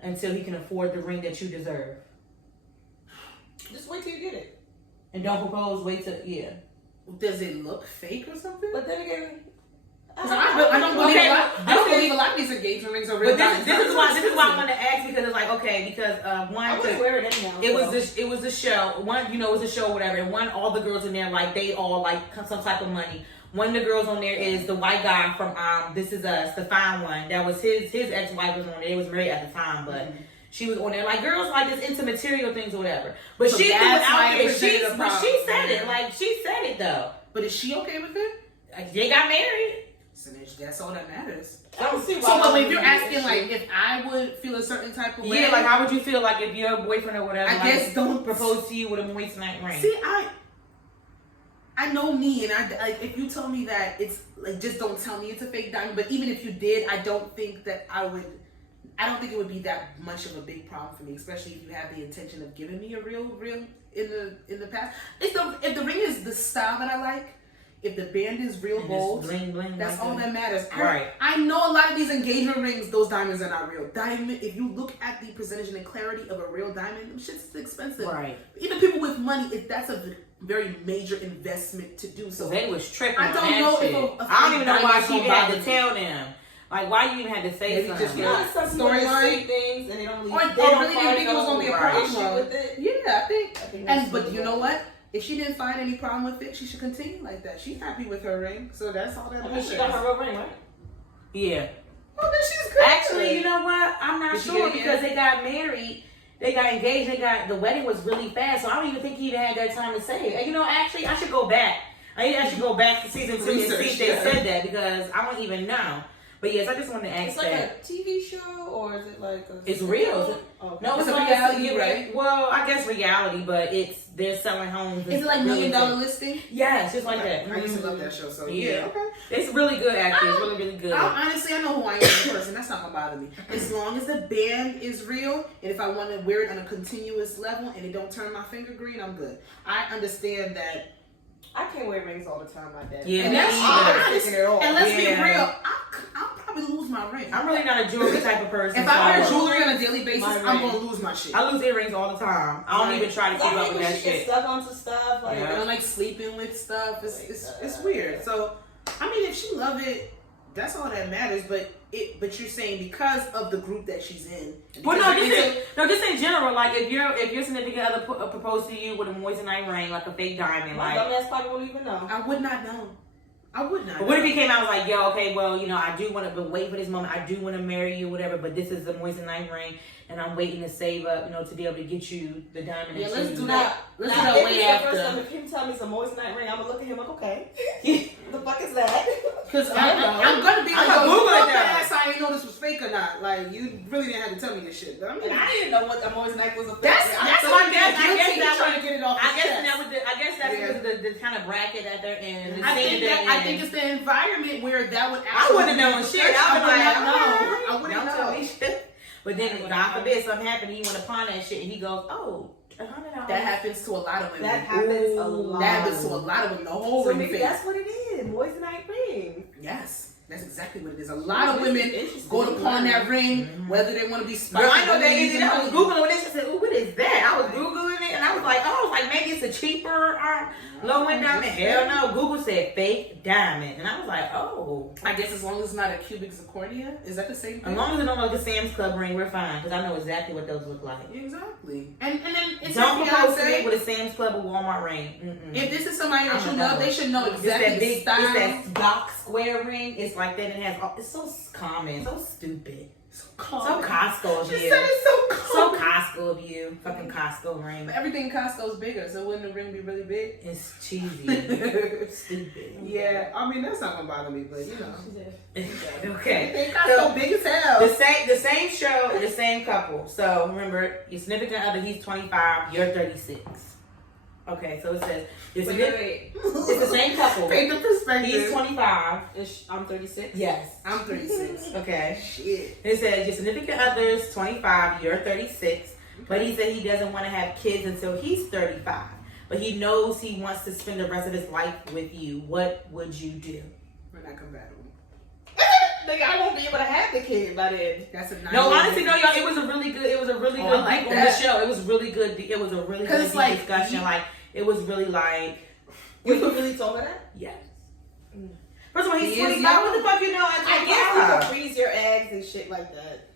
until he can afford the ring that you deserve. Just wait till you get it. And don't propose. Wait till Does it look fake or something? But then again. I don't believe a lot of these engagement rings are real. But this is why I want to ask, because it's like, okay, because one, I would wear it anyhow. It was a show. One, it was a show, whatever. And one, all the girls in there, like they all like some type of money. One of the girls on there is the white guy from This Is Us, the fine one. That was his ex-wife was on there. They was married at the time, but she was on there. Like girls like this into material things or whatever. But so she threw it out there. She said it. Like she said it though. But is she okay with it? Like, they got married. That's all that matters. So if you're asking, like, if I would feel a certain type of way, yeah, like, how would you feel, like, if your boyfriend or whatever, I guess don't propose to you with a moissanite ring? See, I know me, and if you told me that it's like, just don't tell me it's a fake diamond. But even if you did, I don't think it would be that much of a big problem for me, especially if you have the intention of giving me a real in the past. If the ring is the style that I like. If the band is real gold, bling, bling, that's all that matters. Right. I know a lot of these engagement rings, those diamonds are not real. Diamond, if you look at the percentage and the clarity of a real diamond, them shit's expensive. Right. Even people with money, that's a very major investment to do. So they was tripping. I don't know if I don't even know why she even had to tell them. Like, why you even had to say something? Just storyline things, and they don't leave. Or they really didn't think it was gonna be a problem with it. Yeah, I think. But you know what? If she didn't find any problem with it, she should continue like that. She's happy with her ring, so that's all that matters. She got her real ring, right? Yeah. Oh, then she's good. Actually, you know what? I'm not sure because they got married, they got engaged, the wedding was really fast, so I don't even think he even had that time to say it. And you know, actually, I should go back. I should go back to season 2 and see if they said that because I don't even know. But yes, I just wanted to ask that. It's like a TV show, or is it like a... It's real. Okay. No, it's a reality, right? Well, I guess reality, but they're selling homes. Is it like $1 Million Listing? Yeah, it's just like that. I used to love that show, so yeah. Okay. It's really good, actually. It's really, really good. Honestly, I know who I am as a person. That's not going to bother me. As long as the band is real, and if I want to wear it on a continuous level, and it don't turn my finger green, I'm good. I understand that I can't wear rings all the time like that. Yeah, And me that's either. honest. Taking it off. And let's Yeah. be real, I'll probably lose my ring. I'm really not a jewelry type of person. If I wear so jewelry on a daily basis, My I'm ring. gonna lose my shit. I lose earrings all the time. I don't Right. even try to keep I up hate with when that shit gets shit. stuck onto stuff. Like, I don't like sleeping with stuff. It's weird. So I mean, if she love it, that's all that matters. But you're saying because of the group that she's in. Well, because just in general, like if your significant other proposed to you with a moissanite ring, like a fake diamond, my like. dumbass probably won't even know. I would not know. I would not. But what if he came out and was like, yo, okay, well, you know, I do want to wait for this moment. I do want to marry you, whatever, but this is the moissanite ring, and I'm waiting to save up, you know, to be able to get you the diamond. Yeah, and let's shoes. do that. Let's do Now, that if way it's the first time after. if him tell me it's a moissanite ring, I'm gonna look at him like, okay, the fuck is that? Because I don't know. I'm gonna be I'm like, gonna yo, you Google it know now. fast, I didn't know this was fake or not. Like, you really didn't have to tell me this shit. But I mean, And I didn't know what a moissanite was. that's so why I guess that trying to get it off. I his guess chest. that's Yeah. because the kind of bracket that they're in. The I scene think they're that I in. think it's the environment where that would. I wouldn't have known shit. I would not have know. like, I wouldn't don't tell know. me shit. But then, God forbid, something happened, he want to pawn that shit, and he goes, oh, $100. That happens to a lot of women. That happens a lot. That happens to a lot of women. The whole So ring maybe fake. that's what it is. Moissanite ring. Yes, that's exactly what it is. A lot of women Interesting. go to pawn that ring, whether they want to be spicy. Girl, I know whether that they is it. even I was know. Googling this. I said, ooh, what is that? I was Googling it, and I was like, oh, like maybe it's a cheaper low-end diamond. Hell no. Google said fake diamond. And I was like, oh. I guess as long as it's not a cubic zirconia, is that the same thing? As long as it don't look like a Sam's Club ring, we're fine. Because I know exactly what those look like. Exactly. And then it's Don't propose to me Beyonce. with a Sam's Club or Walmart ring. Mm-mm. If this is somebody that I'm you a love, no. they should know It's exactly that the big, style. it's that box square ring. It's like that. It has all, it's so common, so stupid. So Costco of She you. said it's so So common. Costco of you. Fucking Costco ring. But everything in Costco's bigger, so wouldn't the ring be really big? It's cheesy. Stupid. Yeah, I mean that's not gonna bother me, but you know. Okay. Everything Costco big as hell. The same show, the same couple. So remember, your significant other, he's 25, you're 36. Okay, so it says your Wait. it's the same couple. Paint the perspective. He's 25. I'm 36. Yes. I'm 36. Okay. Shit. It says your significant other is 25, you're 36, but he said he doesn't want to have kids until he's 35. But he knows he wants to spend the rest of his life with you. What would you do? We're not compatible. Nigga, I won't be able to have the kid by then. That's a No, honestly, no, y'all. It was a really good. I like deep on the that. show. It was really good. It was a really good it's deep like, discussion. Like it was really like, You really told her that? yes. First of all, he's He is 25. young. What the fuck you know? At I guess you 25? can freeze your eggs and shit like that.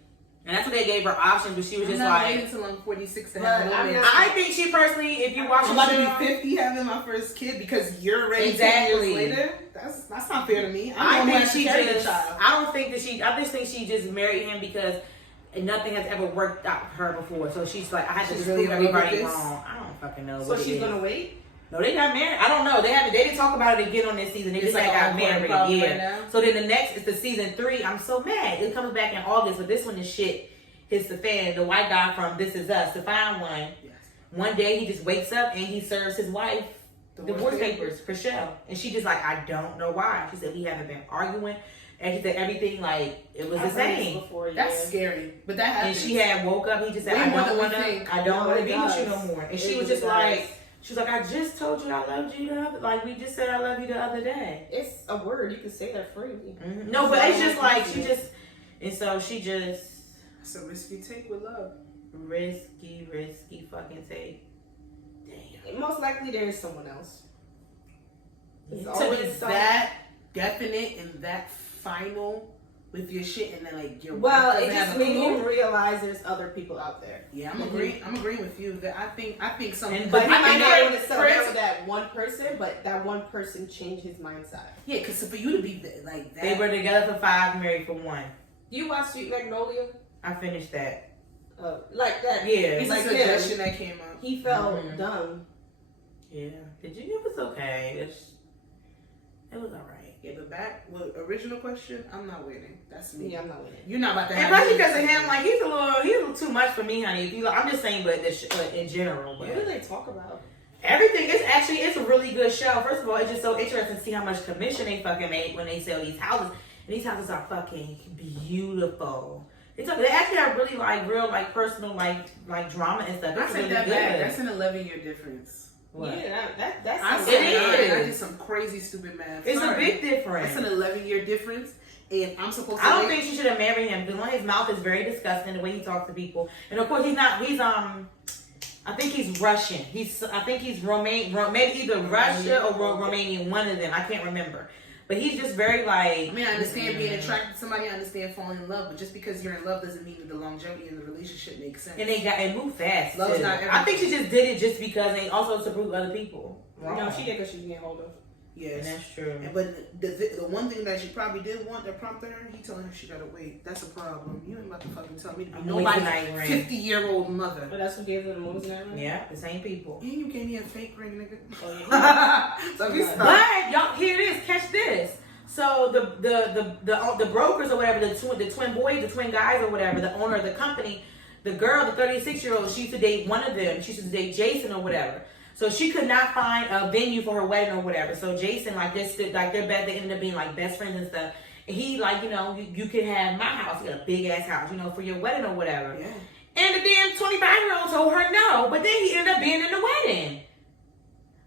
And that's what they gave her options, but she was I'm just not like, waiting until I'm 46 to But have I'm no not- I think she personally, if you watch I'm the about to show, be 50 having my first kid because you're ready 10 Exactly. years later. That's not fair to me. I I'm think she carry the just, child. I don't think that she, I just think she just married him because nothing has ever worked out for her before. So she's like, I had to She's prove really in love with everybody this? wrong. I don't fucking know So what it she's is. gonna wait? No, they got married. I don't know. They didn't talk about it again on this season. They It's just like got an ongoing married. problem Yeah. right now? So then the next is the season 3. I'm so mad. It comes back in August, but this one is shit. Hits the fan. The white guy from This Is Us, the fine one. Yes. One day he just wakes up and he serves his wife divorce Divorce papers for show. And she just like, I don't know why. She said we haven't been arguing. And she said everything like it was the same. Before, That's scary. But that happens. And she had woke up. He just said, Way I more don't than we want to. think. I don't No, want to it be with you does. no more. And It she was really just does. like, she was like, I just told you I loved you the other. Like we just said I love you the other day. It's a word. You can say that freely. Mm-hmm. No, but it's just like she just, and so she just It's a risky take with love. risky fucking take. Damn. Most likely there is someone else. It's Yeah. To be always that definite and that final with your shit, and then like your Well, wife it doesn't just have a made clue. him realize there's other people out there. Yeah, I'm agreeing. I'm agreeing with you that I think something. And- But he I might think not for- want to settle for down ins- with that one person, but that one person changed his mindset. yeah, because for you to be like that, They were together for 5, married for 1. Do you watch Sweet Magnolia? I finished that. Like that. Yeah. it's like a suggestion that came up. He felt Mhm. dumb. Yeah. Did you? It was okay. It was alright. Yeah, but back with original question, I'm not waiting. That's me. Yeah, I'm not with it. You're not about to And have. especially kids. because of him, like he's a little too much for me, honey. If you, I'm just saying, but in general, but What do they talk about? everything is actually it's a really good show. First of all, it's just so interesting to see how much commission they fucking make when they sell these houses, and these houses are fucking beautiful. They actually have really like real like personal like drama and stuff. I It's take really that good. back. That's an 11-year difference. What? Yeah, that's I did some crazy stupid math. It's a big difference. It's an 11-year difference, and I'm supposed to. I don't think she should have married him because his mouth is very disgusting the way he talks to people, and of course he's not. I think he's Russian. I think he's maybe either Russia or Romanian, one of them. I can't remember. But he's just very like. I mean, I understand being attracted to somebody. I understand falling in love, but just because you're in love doesn't mean that the longevity in the relationship makes sense. And they move fast. Love's not everything. I think she just did it just because, and also to prove other people wrong. No, she did because she was getting hold of. Yes, and that's true. But the one thing that she probably did want that prompted her, he telling her she gotta wait. That's a problem. You ain't about to fucking tell me to be nobody's 50-year-old mother. But that's what gave her the moves and everything. Yeah, the same people. And you gave me a fake ring, nigga. Oh, yeah. So we but y'all, here it is. Catch this. So the brokers or whatever, the twin boys, the twin guys or whatever, the owner of the company, the girl, the 36-year-old, she used to date one of them. She used to date Jason or whatever. So she could not find a venue for her wedding or whatever. So Jason, like they ended up being like best friends and stuff. And he like, you can have my house, you got a big ass house, for your wedding or whatever. Yeah. And the damn 25-year-old told her no, but then he ended up being in the wedding.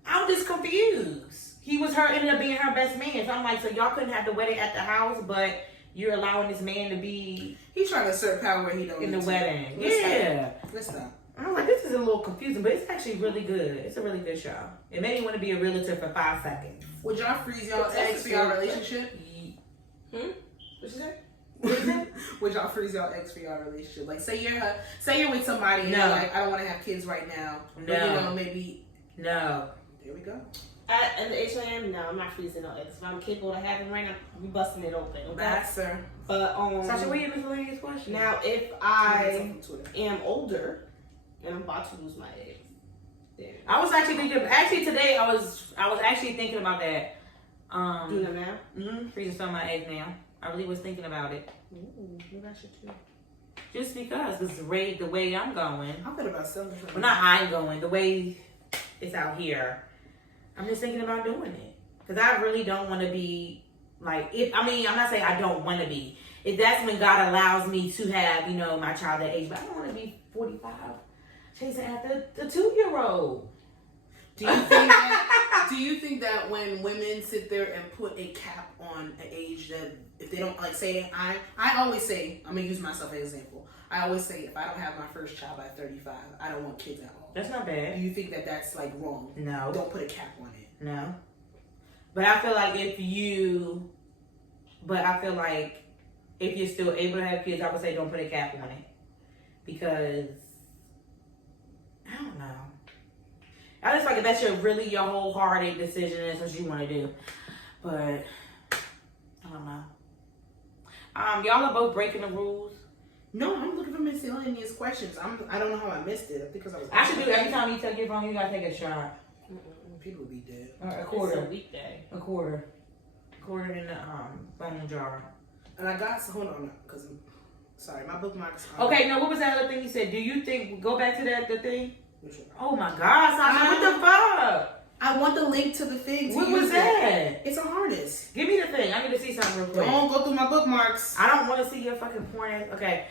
I'm just confused. Ended up being her best man. So I'm like, so y'all couldn't have the wedding at the house, but you're allowing this man to be. He's trying to assert power where he don't in the need wedding. To. Yeah. Let's stop. I'm like, this is a little confusing, but it's actually really good. It's a really good show. It made me want to be a realtor for 5 seconds. Would y'all freeze y'all eggs for y'all relationship? What you say? Would y'all freeze y'all eggs for y'all relationship? Like, say you're with somebody and you're like, I don't want to have kids right now. No. But, maybe. No. There we go. At the age I am, no, I'm not freezing no eggs. If I'm capable of having right now, we busting it open. Okay? That's sir. But Sasha, what your miscellaneous question? now, if I am older and I'm about to lose my eggs, then I was actually thinking. Actually, today I was actually thinking about that. do them now. Freezing some of my eggs now. I really was thinking about it. Ooh, maybe I should too. Just because this is the way I'm going. I'm good about selling something. Well, not I'm going. The way it's out here. I'm just thinking about doing it because I really don't want to be like. I'm not saying I don't want to be. If that's when God allows me to have, my child that age, but I don't want to be 45 chasing after the 2-year-old. Do you think that when women sit there and put a cap on an age that if they don't like say I always say, I'm gonna use myself as an example. I always say if I don't have my first child by 35, I don't want kids at all. That's not bad. Do you think that that's like wrong? No. Don't put a cap on it. No. But I feel like if you're still able to have kids, I would say don't put a cap on it. Because I don't know. I just like if that's your wholehearted decision and that's what you want to do. But I don't know. Y'all are both breaking the rules. No, I'm looking for miscellaneous questions. I don't know how I missed it. Because I was. I should do every time you take your phone, you gotta take a shot. People would be dead. A quarter. It's a weekday. A quarter in the phone jar. And I got hold on because sorry, my bookmarks. Okay, no. What was that other thing you said? Do you think go back to the thing? Which one? Oh my God, Sasha, what the fuck? I want the link to the thing. What was that? It's a harness. Give me the thing. I need to see something real quick. Don't go through my bookmarks. I don't want to see your fucking porn. Okay.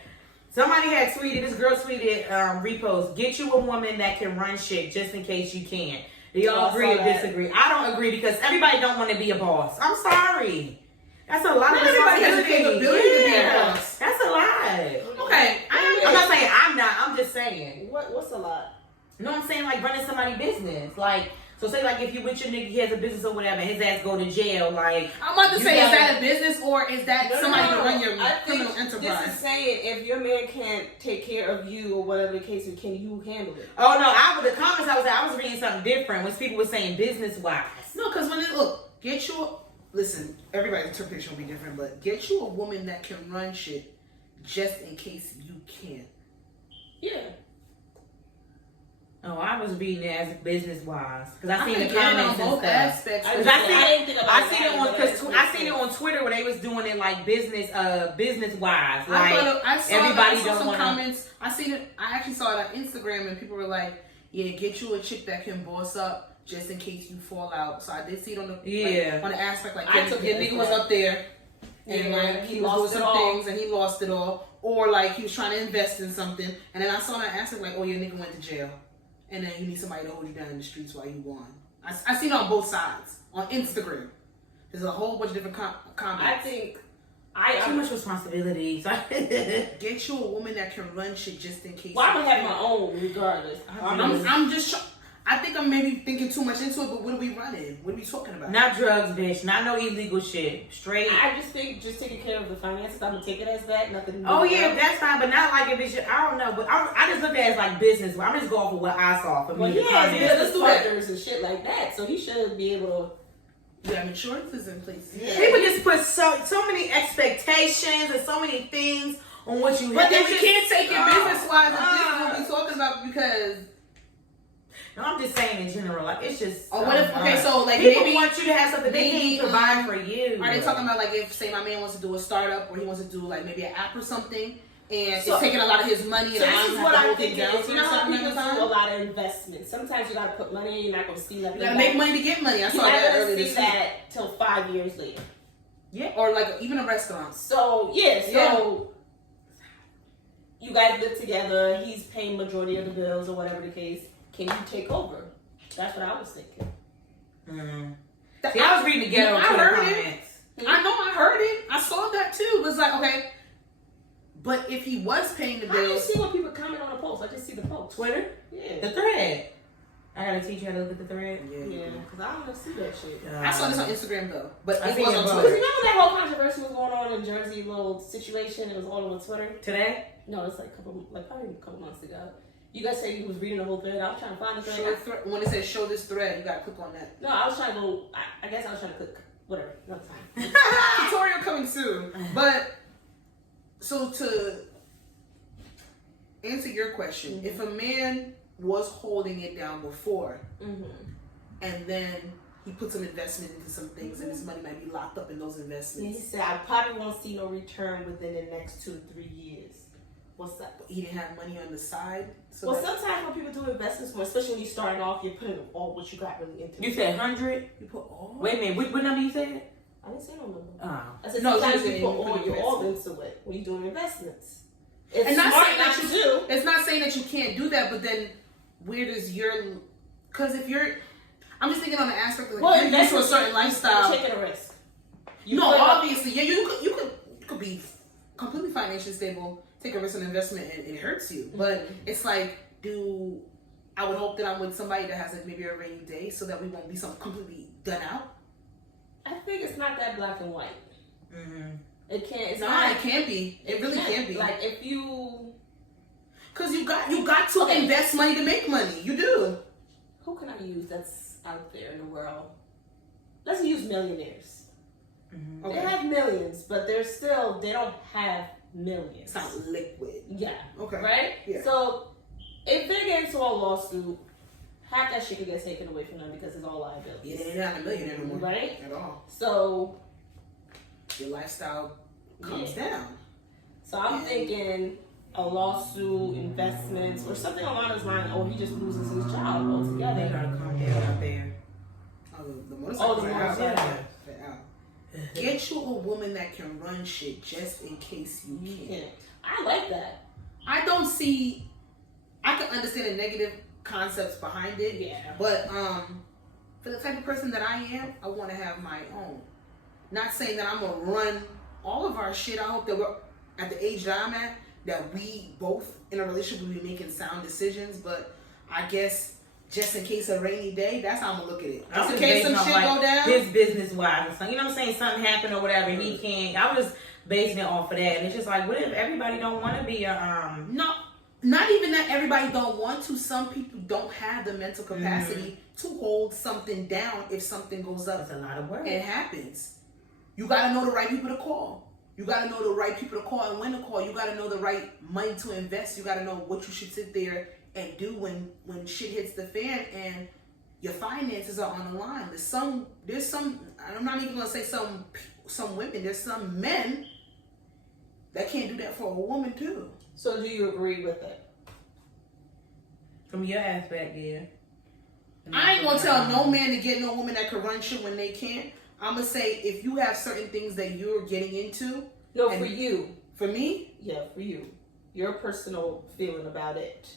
Somebody had tweeted, this girl tweeted, repost, get you a woman that can run shit just in case you can't. Do y'all agree or disagree? I don't agree because everybody don't want to be a boss. I'm sorry. That's a lot of everybody has the capability to be a boss. That's a lot. Okay. I'm not saying I'm not. I'm just saying. What's a lot? You know what I'm saying? Like running somebody's business. Like, so say like if you with your nigga, he has a business or whatever, his ass go to jail. Like, I'm about to say, is that a business or is that somebody to run your criminal enterprise? This is saying if your man can't take care of you or whatever the case, can you handle it? Oh no, the comments I was reading something different when people were saying business wise. No, because when listen, everybody's interpretation will be different, but get you a woman that can run shit just in case you can't. Yeah. Oh, I was reading it as business wise because I seen the comments comments on both and stuff. aspects. I seen it on Twitter where they was doing it like business wise. Like I saw everybody some don't want comments. I seen it. I actually saw it on Instagram and people were like, "Yeah, get you a chick that can boss up just in case you fall out." So I did see it on the on the aspect like your nigga was up there and like he was doing some things and he lost it all, or like he was trying to invest in something, and then I saw that aspect like, "Oh, your nigga went to jail." and then you need somebody to hold you down in the streets while you gone. I seen it on both sides on Instagram. There's a whole bunch of different comments. I think too much responsibility. Get you a woman that can run shit just in case. Well, I'm gonna have my own regardless. I'm just. I think I'm maybe thinking too much into it. But what are we running? What are we talking about? Not drugs, bitch. Not no illegal shit. Straight. I just think just taking care of the finances. I'm gonna take it as that. Nothing. Oh yeah, that's fine. But not like if it's. I don't know. But I just look at it as like business. I'm just going for what I saw for me. Well, he has business partners and shit like that, so he should be able to. Yeah, insurance is in place. Yeah. People just put so many expectations and so many things on what you. But then we can't take it business wise. This is what we're talking about because. No, I'm just saying in general, like it's just. Oh, what if? Okay, so like people maybe want you to have something they can't provide for you. Are they talking about like if say my man wants to do a startup or he wants to do like maybe an app or something, and it's taking a lot of his money and so I this don't is have what to I'm hold it thinking. down If for you know a how certain people amount of do a time? lot of investments. Sometimes you gotta put money in. You're not gonna see nothing. You gotta make money to get money. I saw that earlier this week. You're not gonna see that till 5 years later. Yeah, or like even a restaurant. So you guys live together. He's paying majority of the bills or whatever the case. Can you take over? That's what I was thinking. See, I was reading the ghetto comments. I know, I heard it. I saw that too. It was like, okay, but if he was paying the bills, I didn't see what people comment on the post. I just see the post. Twitter, yeah, the thread. I gotta teach you how to look at the thread. Yeah, because I don't want to see that shit. I saw this on Instagram though, but I it was on Because Twitter. you remember that whole controversy was going on in Jersey, little situation. It was all over Twitter Today? No, it's like probably a couple months ago. You guys said you was reading the whole thread. I was trying to find the thread. When it says show this thread, you gotta click on that. No, I was trying to go. I guess I was trying to click whatever. Another time. Tutorial coming soon. But so to answer your question, if a man was holding it down before, and then he put some investment into some things, and his money might be locked up in those investments. He said, "I probably won't see no return within the next 2 to 3 years." What's that? He didn't have money on the side. So well, sometimes when people do investments, especially when you're starting off, you're putting all what you got really into. You said 100. You put all. Wait a minute. What number you said? I didn't say no number. Oh. I said No, sometimes you you put your all into it when you're doing investments. It's and not smart saying not that to you do. It's not saying that you can't do that, but then where does your? Because if you're, I'm just thinking on the aspect of like, you're used to a certain lifestyle. You're taking a risk. Obviously, yeah, you could be completely financially stable, take a risk on investment, and it hurts you. But it's like, I would hope that I'm with somebody that has like maybe a rainy day, so that we won't be completely done out. I think it's not that black and white. It can't. It's it can't be. It really can't be. Like if you, because you got to invest money to make money. You do. Who can I use that's out there in the world? Let's use millionaires. Okay. They have millions, but they don't have millions. It's not liquid. Yeah. Okay. Right? Yeah. So if they get into a lawsuit, half that shit could get taken away from them because it's all liabilities. Yeah, they're not a millionaire anymore. Right? At all. So your lifestyle comes down. So I'm thinking a lawsuit, investments, or something along those lines, or he just loses his job altogether. They gotta calm down out there. The motorcycle. Out. Get you a woman that can run shit just in case you can't. I like that. I can understand the negative concepts behind it. Yeah. But for the type of person that I am, I want to have my own. Not saying that I'm gonna run all of our shit. I hope that we're at the age that I'm at, that we both in a relationship will be making sound decisions. But I guess just in case of a rainy day, that's how I'm gonna look at it. Just in case some shit go down. His business wise, you know what I'm saying? Something happened or whatever, he can't. I was basing it off of that, and it's just like, what if everybody don't want to be a No, not even that everybody don't want to. Some people don't have the mental capacity to hold something down if something goes up. It's a lot of work. It happens. You gotta know the right people to call. You gotta know the right people to call and when to call. You gotta know the right money to invest. You gotta know what you should sit there and do when shit hits the fan and your finances are on the line. There's some. I'm not even gonna say some women. There's some men that can't do that for a woman too. So do you agree with it? From your aspect, yeah. I ain't gonna tell no man to get no woman that can run shit when they can't. I'm gonna say if you have certain things that you're getting into. No, for you. For me? Yeah, for you. Your personal feeling about it.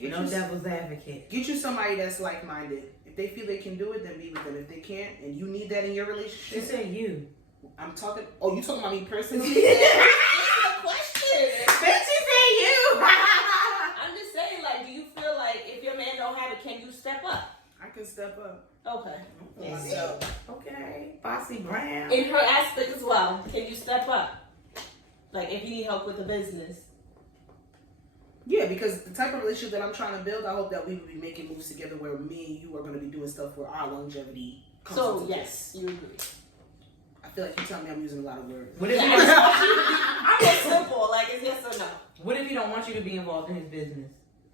No devil's advocate. Get you somebody that's like-minded. If they feel they can do it, then be with them. If they can't, and you need that in your relationship. She said you. I'm talking. Oh, you talking about me personally? Answer the question. Bitch, she said you. I'm just saying, like, do you feel like if your man don't have it, can you step up? I can step up. Okay. Yeah, So, Okay. Bossy Brown. in her aspect as well, can you step up? Like, if you need help with the business. Yeah, because the type of relationship that I'm trying to build, I hope that we will be making moves together where me and you are going to be doing stuff where our longevity comes So, into yes, you agree. I feel like you tell me I'm using a lot of words. What if, Yeah, he, I'm just simple, like, it's yes or no. what if he don't want you to be involved in his business?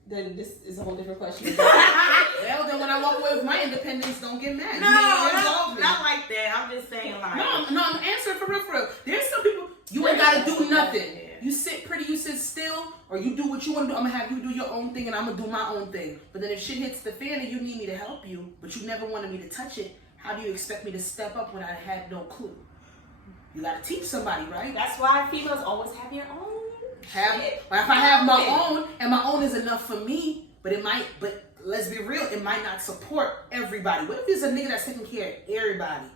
Then this is a whole different question. Well, then when I walk away with my independence, don't get mad. No, You not like that. I'm just saying like. No, I'm answering for real. There's some people, you ain't got to do nothing. Yeah. You sit pretty, you sit still, or you do what you want to do. I'm going to have you do your own thing, and I'm going to do my own thing. But then if shit hits the fan and you need me to help you, but you never wanted me to touch it, how do you expect me to step up when I had no clue? You got to teach somebody, right? That's why females always have your own. If I have my own, and my own is enough for me, but let's be real, it might not support everybody. What if there's a nigga that's taking care of everybody?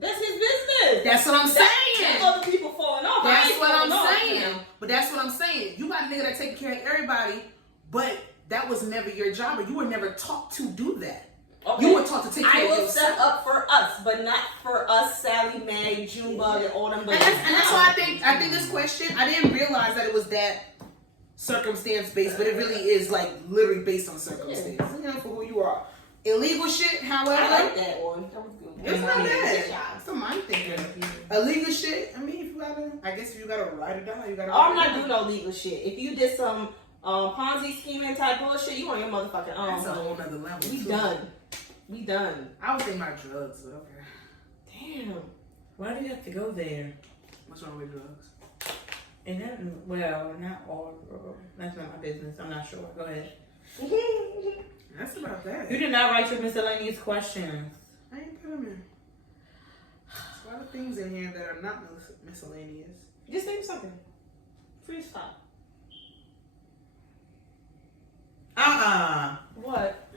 That's his business. That's what I'm saying. That's other people falling off. That's what I'm saying. But that's what I'm saying. You got a nigga that taking care of everybody, but that was never your job, or you were never taught to do that. Okay. You were taught to take care I of will yourself. step up for us, but not for us, Sally Mae, Junebug, and all them. And that's why I think this question, I didn't realize that it was that circumstance based, but it really is like literally based on circumstance. You know, for who you are. Illegal shit, however. I like that one. That was good. It's not bad. Yeah. It's a mind thinker. Illegal shit, I mean, if you gotta, I guess if you gotta ride or die, you gotta. Oh, I'm not doing no legal shit. If you did some Ponzi scheming type bullshit, you on your motherfucking own. That's a whole nother level. We too. done. We done. I was thinking about drugs, but okay. Damn. Why do you have to go there? What's wrong with drugs? And that, well, not all. That's not my business. I'm not sure. Go ahead. That's about that. You did not write your miscellaneous questions. I ain't put them in. There's a lot of things in here that are not miscellaneous. Just name something. Freestyle. What?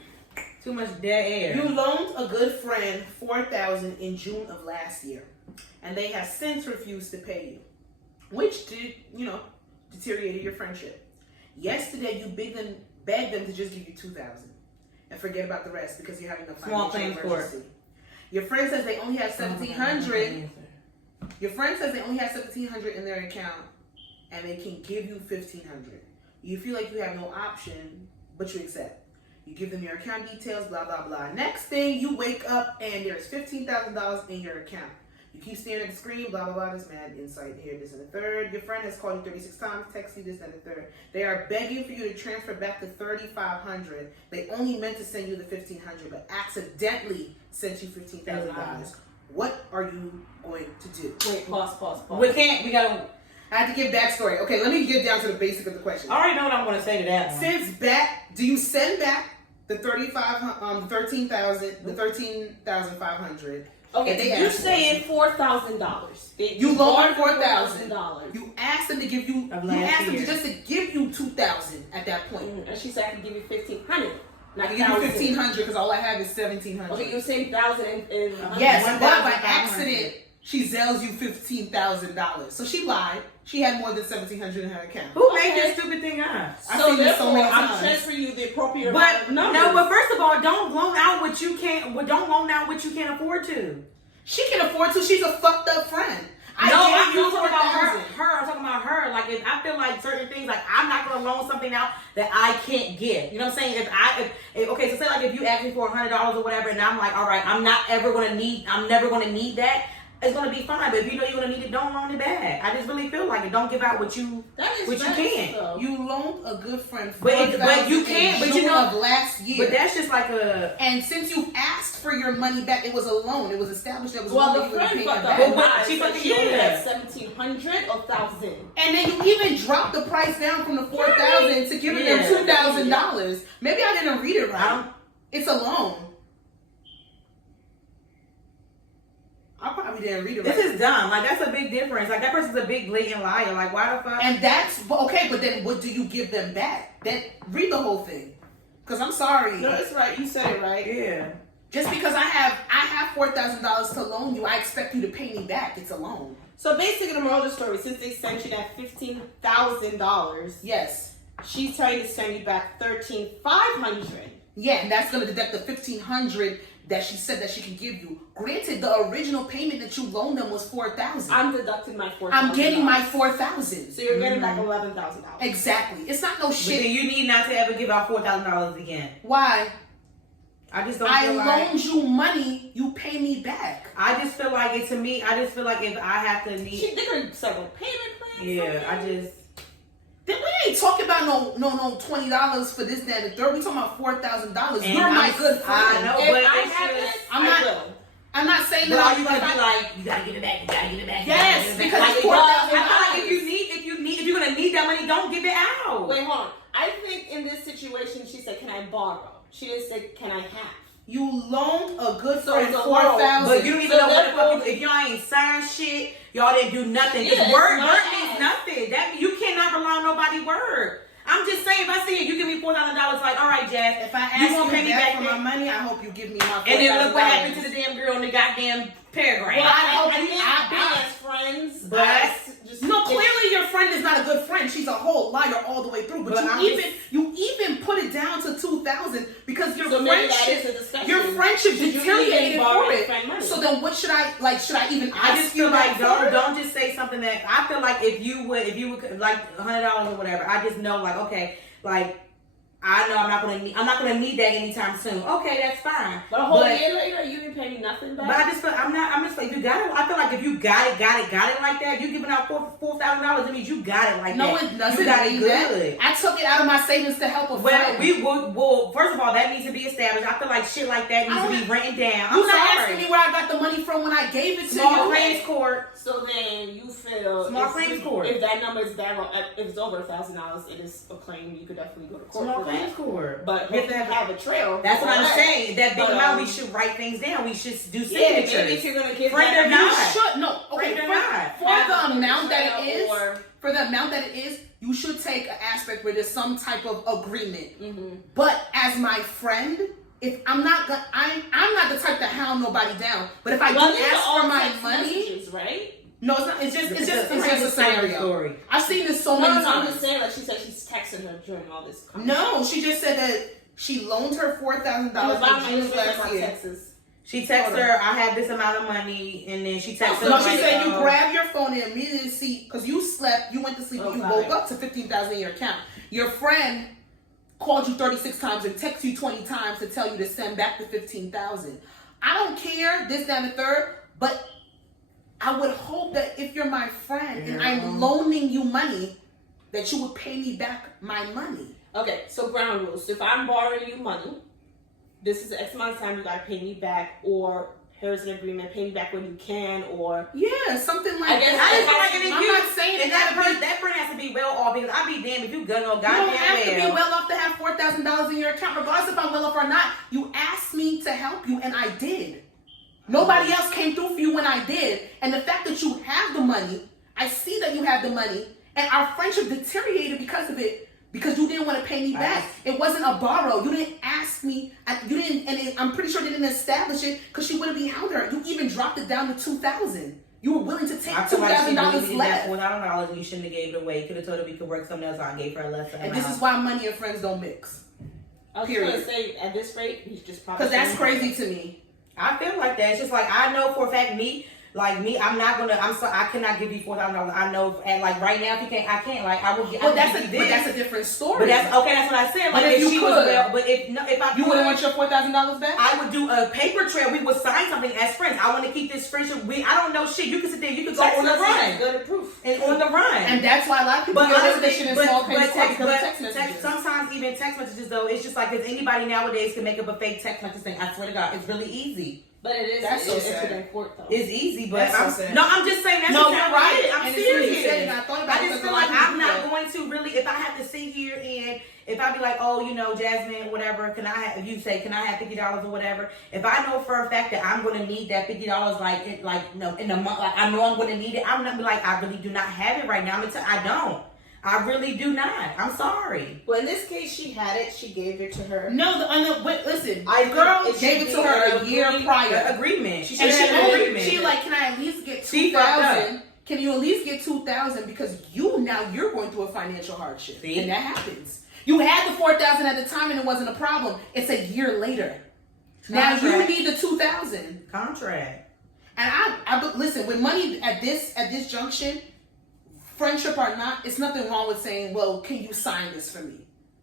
Too much dead air. You loaned a good friend $4,000 in June of last year, and they have since refused to pay you, which deteriorated your friendship. Yesterday, you begged them to just give you $2,000 and forget about the rest because you're having a Small financial claims court. emergency. Your friend says they only have $1,700. Your friend says they only have $1,700 in their account, and they can give you $1,500. You feel like you have no option, but you accept. You give them your account details, blah, blah, blah. Next thing, you wake up and there's $15,000 in your account. You keep staring at the screen, blah, blah, blah, this mad insight here, this and the third. Your friend has called you 36 times, texted you this and the third. They are begging for you to transfer back the $3,500. They only meant to send you the $1,500, but accidentally sent you $15,000. What are you going to do? Wait, pause. We gotta. I have to give backstory. Okay, let me get down to the basic of the question. I already know what I'm gonna say to that one. Do you send back the $13,500? Okay, you're saying $4,000. You loaned $4,000. You asked them to give you. Of You last asked them year. just to give you $2,000 at that point. And she said I can give you $1,500. I can give you $1,500 because all I have is $1,700. Okay, you're saying $1,000 and Yes, but by $1,500. accident, she sells you $15,000. So she lied. She had more than $1,700 in her account. Who made that stupid thing up? I've So seen this so therefore, many I'm times. transferring you the appropriate But amount no, of but first of all, don't loan out what you can't. Don't loan out what you can't afford to. She can afford to. She's a fucked up friend. I'm gave you talking about $4,000. her. I'm talking about her. Like, if I feel like certain things, like I'm not gonna loan something out that I can't get. You know what I'm saying? Okay, so say like if you ask me for $100 or whatever, and I'm like, all right, I'm never gonna need that. It's gonna be fine, but if you know you're gonna need it, don't loan it back. I just really feel like it. Don't give out what you can. You loaned a good friend But you $4,000 can't. in But you June know, of last year. but that's just like a. And since you asked for your money back, it was a loan. It was established that it was Well, a the loan. You were friend paying fucked it up. back. But she fucking She only yeah. had $1,700 or $1,000. And then you even dropped the price down from the $4,000 to giving them $2,000. Maybe I didn't read it right. It's a loan. I probably didn't read it right. This is dumb. Like, that's a big difference. Like, that person's a big blatant liar. Like, why the fuck? And that's okay, but then what do you give them back? Then read the whole thing. Because I'm sorry. No, it's right. You said it right. Yeah. Just because I have $4,000 to loan you, I expect you to pay me back. It's a loan. So basically, the moral of the story, since they sent you that $15,000, Yes. she's trying to send you back $13,500. Yeah, and that's gonna deduct the $1,500 that she said that she can give you. Granted, the original payment that you loaned them was $4,000. I'm deducting my $4,000. I'm getting my $4,000. So you're getting back $11,000. Exactly. It's not no But shit. then you need not to ever give out $4,000 again. Why? I just don't I feel like... loaned you money, you pay me back. I just feel like it, to me, I just feel like if I have to need... They could set a payment plan. Yeah, I just... Then we ain't talking about no $20 for this, that, and the third. We talking about $4,000. You're my good friend. I know, If but I it's have just... this, I'm will. I'm not saying But that. are you gonna be like, you gotta give it back, you gotta give it back? Yes, because like, it's $4,000. $4,000. I feel like if you're gonna need that money, don't give it out. Wait, hold on. I think in this situation, she said, "Can I borrow?" She didn't say, "Can I have?" You loaned a good So friend it's a $4,000. But you don't even So know what the therefore- fuck if y'all ain't signed shit, y'all didn't do nothing. Yeah, Because it's word not means ass. nothing. That you cannot rely on nobody's word. I'm just saying, if I see it, you give me $4,000, like, all right, Jazz, If I ask you you, won't pay me back for my money, I hope you give me my $4,000. and then look what happened to the damn girl in the goddamn paragraph. Well, I I think I- being as friends, But- just No, clearly your friend is not a good friend. She's a whole liar all the way through. But you even put it down to $2,000 because your So maybe that is friendship, a discussion. your friendship Should you deteriorated even borrow for your it. friend money? So then what should I like? Should I even I ask just you feel like that for it? don't just say something that I feel like if you would like $100 or whatever. I just know like okay, like I know I'm not gonna need that anytime soon. Okay, that's fine. But a whole year later, you didn't pay me nothing back. But I just feel I'm just like you got it. I feel like if you got it like that, you giving out $4,000. It means you got it like No, that. it doesn't You got it mean good. that. I took it out of my savings to help a Well, friend. well, first of all, that needs to be established. I feel like shit like that needs to be written down. You're I'm not sorry. asking me where I got the money from when I gave it to Small you. claims court. So then you feel Small claims court. If that number is bad, if it's over $1,000, it is a claim. You could definitely go to court. Small for claims that. court. But We if you have a trail, That's what I'm alright. saying. That big But, amount, we should write things down. We should do Yeah, signatures. maybe if you're gonna give Friend that or You not. should no. Okay, Friend or not. for the amount that it is, or, for the amount that it is, you should take an aspect where there's some type of agreement. mm-hmm. But as my friend, if I'm not not the type to hound nobody down. But if I do ask for my money, messages, right? no, it's not. It's just a scenario. scenario. I've seen this so No, many I'm times. just saying, like she said, she's texting her during all this. No, she just said that she loaned her $4,000 for June last year. Texas. She texted her, I have this amount of money, and then she texted her. No, she like, said you grab your phone and immediately see, because you slept, you went to sleep, and you Okay. woke up to $15,000 in your account. Your friend called you 36 times and texted you 20 times to tell you to send back the $15,000. I don't care, this, that, and the third, but I would hope that if you're my friend and I'm loaning you money, that you would pay me back my money. Okay, so ground rules. So if I'm borrowing you money, this is X amount of time you gotta pay me back, or here's an agreement, pay me back when you can, or Yeah, something like I guess that. I just feel like if I'm you, not saying and that that friend has to be well off because I'd be damned if you gun no You goddamn don't have to be well. well off to have $4,000 in your account, regardless if I'm well off or not. You asked me to help you, and I did. Nobody else came through for you when I did. And the fact that you have the money, I see that you have the money, and our friendship deteriorated because of it, because you didn't want to pay me back. It wasn't a borrow. You didn't ask me. You didn't, and I'm pretty sure they didn't establish it because she wouldn't be held her. You even dropped it down to $2,000. You were willing to take I feel like she $2,000 really did left. that $4,000 and you shouldn't have gave it away. Could have told her we could work something else out and gave her a less amount. And this is why money and friends don't mix. I was Period. gonna say at this rate, he's just probably Because that's crazy to me. I feel like that. It's just like I know for a fact I cannot give you $4,000. I know at like right now if you can't, I can't. Like I will. But that's a different story. But that's okay. That's what I said. Like But if you she could. was well, but if I You could, wouldn't want your $4,000 back? I would do a paper trail. We would sign something as friends. I want to keep this friendship. I don't know shit. You can sit there. You can go on the run. Good proof. And on the run. And that's why a lot of people get rid of this shit in small payments because of text messages. Sometimes even text messages though, it's just like if anybody nowadays can make up a fake text message thing. I swear to God, it's really easy. But it is. That's so it's sad. in court though. It's easy, but That's so sad. I'm just saying that's No, just you're how right. it is. I'm And as soon as you serious. said it, I thought about I it just because feel a lot like of I'm people not do. going to really, if I have to sit here and if I be like, oh, you know, Jasmine, whatever, can I have, if you say, can I have $50 or whatever, if I know for a fact that I'm going to need that $50 in a month, like I know I'm going to need it, I'm not be like, I really do not have it right now. I don't. I really do not. I'm sorry. Well, in this case, she had it. She gave it to her. No, wait, listen. Girl Gave it to her a year prior. Agreement. She And should have an agreement. she like, can I at least get She fucked up. 2,000? Can you at least get 2,000 because you're going through a financial hardship, See? and that happens. You had the 4,000 at the time, and it wasn't a problem. It's a year later. Now you need the 2,000 contract. And I listen, with money at this junction, friendship or not, it's nothing wrong with saying, well, can you sign this for me?